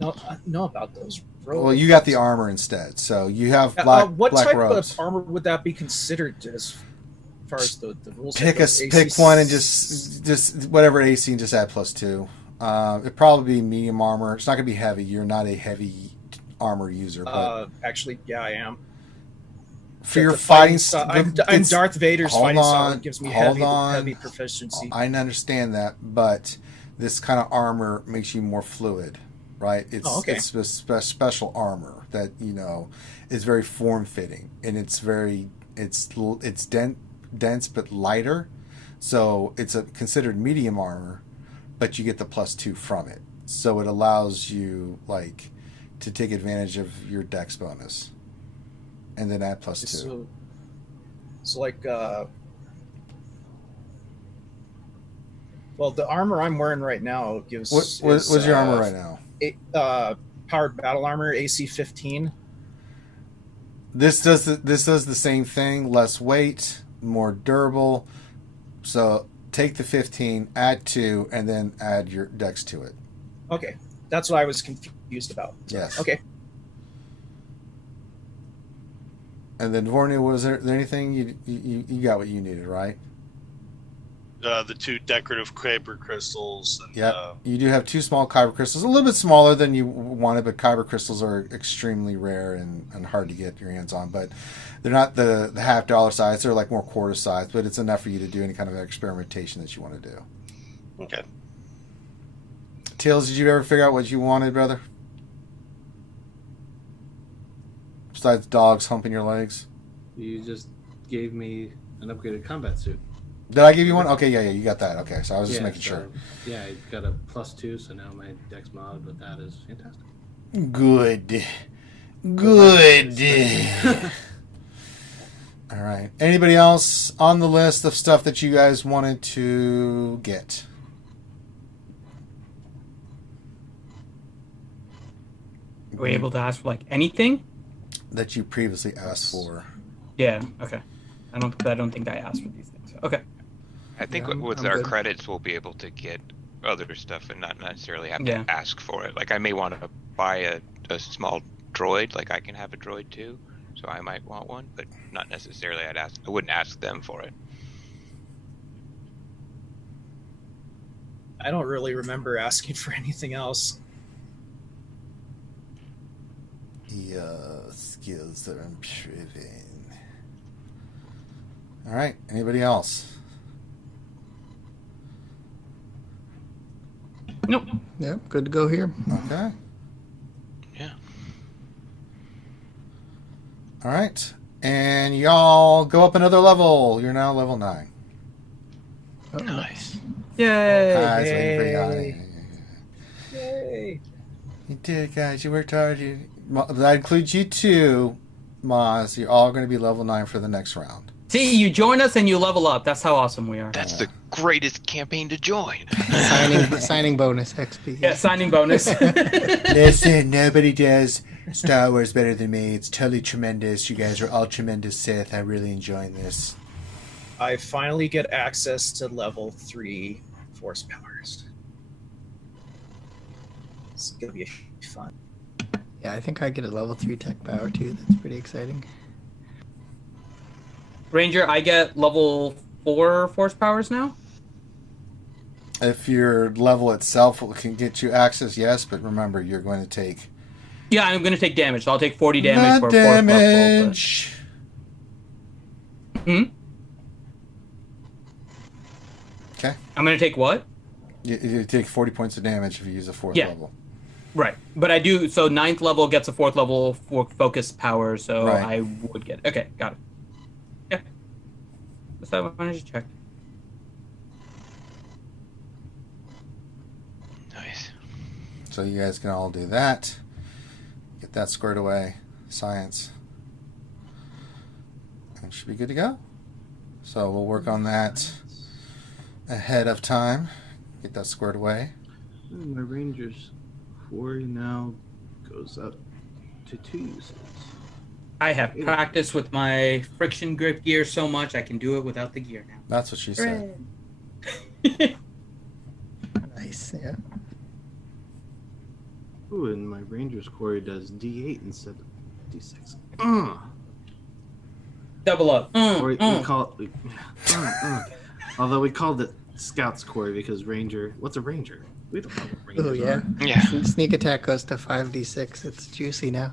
know about those robes. Well, you got the armor instead, so you have what black type robes. of armor would that be considered as far as the rules? Pick one and just whatever AC and just add +2. It'd probably be medium armor. It's not going to be heavy. You're not a heavy armor user. But actually, yeah, I am. for your fighting style, I'm Darth Vader's fighting style. It gives me heavy proficiency. I understand that, but this kind of armor makes you more fluid, right? It's a special armor that is very form fitting, and it's dense but lighter, so it's considered medium armor, but you get the +2 from it, so it allows you to take advantage of your dex bonus, and then add +2. So well, the armor I'm wearing right now gives. What's your armor right now? Powered battle armor, AC 15. This does the same thing, less weight, more durable. So take the 15, add 2, and then add your dex to it. Okay, that's what I was confused about. Yes. Okay. And then Vornia, was there anything you got what you needed, right? The 2 decorative kyber crystals. And, yeah, you do have 2 small kyber crystals, a little bit smaller than you wanted, but kyber crystals are extremely rare and hard to get your hands on. But they're not the $50 size; they're more quarter size. But it's enough for you to do any kind of experimentation that you want to do. Okay. Tails, did you ever figure out what you wanted, brother? Besides dogs humping your legs? You just gave me an upgraded combat suit. Did I give you one? Okay, yeah, you got that. Okay, so I was just making sure. Yeah, I got a +2, so now my dex mod with that is fantastic. Good. All right. Anybody else on the list of stuff that you guys wanted to get? Are we able to ask for anything that you previously asked for? Yeah. Okay. I don't think I asked for these things. Okay. I think with our credits, we'll be able to get other stuff and not necessarily have to ask for it. I may want to buy a small droid. I can have a droid too, so I might want one, but not necessarily. I wouldn't ask them for it. I don't really remember asking for anything else. Your skills are improving. All right. Anybody else? Nope. Yeah, good to go here. Okay. Yeah. All right. And y'all go up another level. You're now level 9. Oh, Nice. Yay! Guys, waiting for you. Yay! You did it, guys. You worked hard. That includes you too, Maz. You're all going to be level 9 for the next round. See, you join us and you level up. That's how awesome we are. That's the greatest campaign to join. signing bonus XP. Yeah, signing bonus. Listen, nobody does Star Wars better than me. It's totally tremendous. You guys are all tremendous Sith. I really enjoying this. I finally get access to level 3 force powers. It's gonna be fun. Yeah, I think I get a level 3 tech power too. That's pretty exciting. Ranger, I get level 4 force powers now? If your level itself can get you access, yes, but remember, you're going to take... Yeah, I'm going to take damage, so I'll take 40 damage for 4 damage. Hmm? Okay. I'm going to take what? You take 40 points of damage if you use a 4th level. Right. But I do, so 9th level gets a 4th level for focus power, so I would get... Okay, got it. Yeah. That's what I wanted to check. Nice. So you guys can all do that. Get that squared away. Science. And should be good to go. So we'll work on that ahead of time. Get that squared away. My Ranger's 4 now goes up to 2 uses. I have practiced with my friction grip gear so much I can do it without the gear now. That's what she said. Nice. Yeah. Ooh, and my Ranger's Quarry does D8 instead of D6. Double up. Or we call it. Although we called it Scout's Quarry because Ranger. What's a Ranger? We don't know what Rangers Oh yeah. are. Yeah. Sneak attack goes to 5d6. It's juicy now.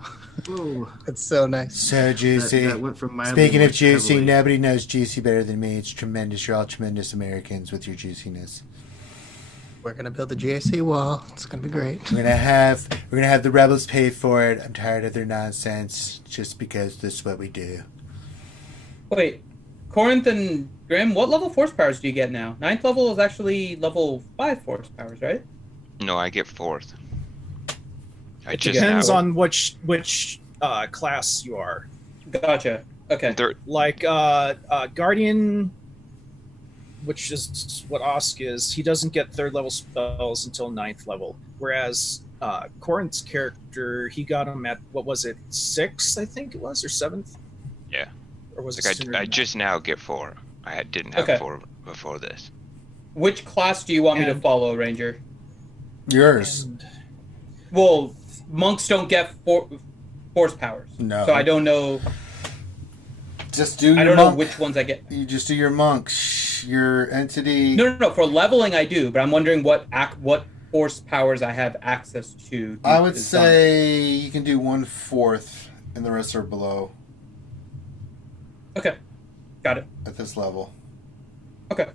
Ooh, It's so nice. So juicy. that went from mildly Speaking of to juicy, heavily. nobody knows juicy better than me. It's tremendous. You're all tremendous Americans with your juiciness. We're gonna build a GAC wall. It's gonna be great. We're gonna have the rebels pay for it. I'm tired of their nonsense. Just because this is what we do. Wait, Corinth and Grim, what level force powers do you get now? 9th level is actually level 5 force powers, right? No, I get 4th. I It just depends now, on which class you are. Gotcha. Okay. Like Guardian, which is what Osk is, he doesn't get 3rd level spells until 9th level. Whereas Corinth's character, he got them at, what was it, 6th, I think it was, or 7th? Yeah. Or was like it sooner I than just now get 4. I didn't have Okay. 4 before this. Which class do you want me to And- follow, Ranger? that? Yours. And Well, monks don't get force powers. No. So I don't know. Just do your I don't know monk. which ones I get. You just do your monk. Your entity. No. For leveling, I do, but I'm wondering what force powers I have access to. I would is done. say you can do 1/4, and the rest are below Okay, got it. at this level. Okay.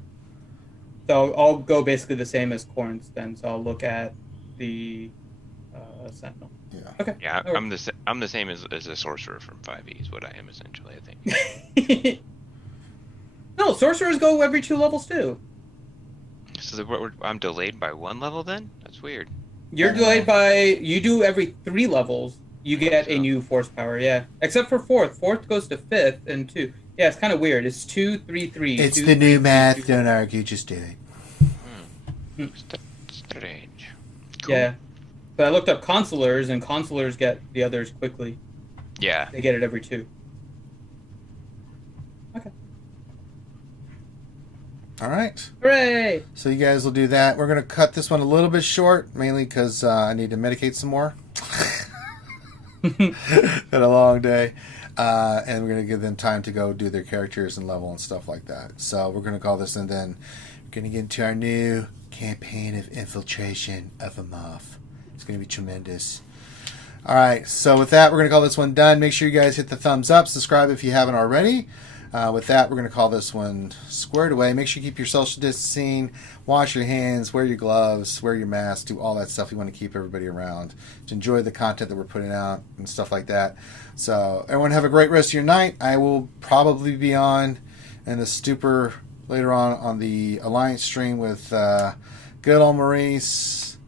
So I'll go basically the same as Corinth then. So I'll look at the Sentinel. Yeah. Okay. Yeah, All I'm the same as a sorcerer from 5e is what I am essentially, I think. No, sorcerers go every 2 levels too. So I'm delayed by 1 level then? That's weird. You're delayed by, you do every 3 levels, you get a new force power, yeah. Except for 4th. 4th goes to 5th and 2. Yeah, it's kind of weird. It's 2, 3, 3. It's 2, the 3, new 3, math. 2, Don't argue. Just do it. Strange. Cool. Yeah. But I looked up consulars, and consulars get the others quickly. Yeah. They get it every 2. Okay. All right. Hooray! So you guys will do that. We're gonna cut this one a little bit short, mainly because I need to medicate some more. Had a long day, and we're gonna give them time to go do their characters and level and stuff like that. So we're gonna call this, and then we're gonna get into our new campaign of infiltration of a moth. It's gonna be tremendous. All right. So with that, we're gonna call this one done. Make sure you guys hit the thumbs up, subscribe if you haven't already. With that, we're going to call this one squared away. Make sure you keep your social distancing, wash your hands, wear your gloves, wear your mask, do all that stuff. We want to keep everybody around to enjoy the content that we're putting out and stuff like that. So everyone have a great rest of your night. I will probably be on in a stupor later on the Alliance stream with good old Maurice,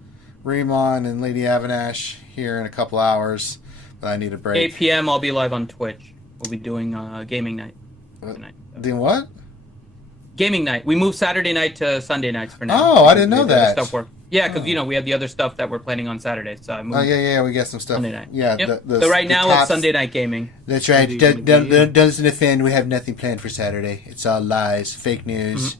Remon, and Lady Avanash here in a couple hours. But I need a break. 8 p.m. I'll be live on Twitch. We'll be doing gaming night tonight. Doing what? Gaming night. We moved Saturday night to Sunday nights for now. Oh, I didn't know We have the other that. Stuff work. Yeah, because Oh. we have the other stuff that we're planning on Saturday. So I moved Oh yeah, we got some stuff. Sunday night. Yeah, Yep. the So right the now top- it's Sunday night gaming. That's right. Sunday Doesn't offend. We have nothing planned for Saturday. It's all lies, fake news.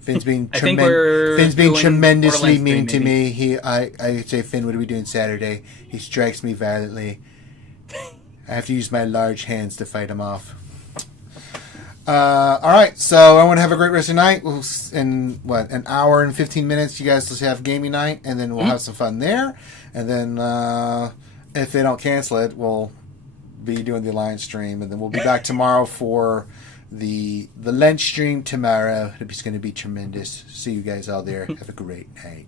Finn's being I think we're Finn's being doing tremendously Borderlands mean 3 to maybe. me. I say, Finn, what are we doing Saturday? He strikes me violently. I have to use my large hands to fight him off. All right, so I want to have a great rest of the night. In an hour and 15 minutes, you guys just have gaming night, and then we'll have some fun there. And then if they don't cancel it, we'll be doing the Alliance stream, and then we'll be back tomorrow for the lunch stream tomorrow. It's going to be tremendous. See you guys all there. Have a great night.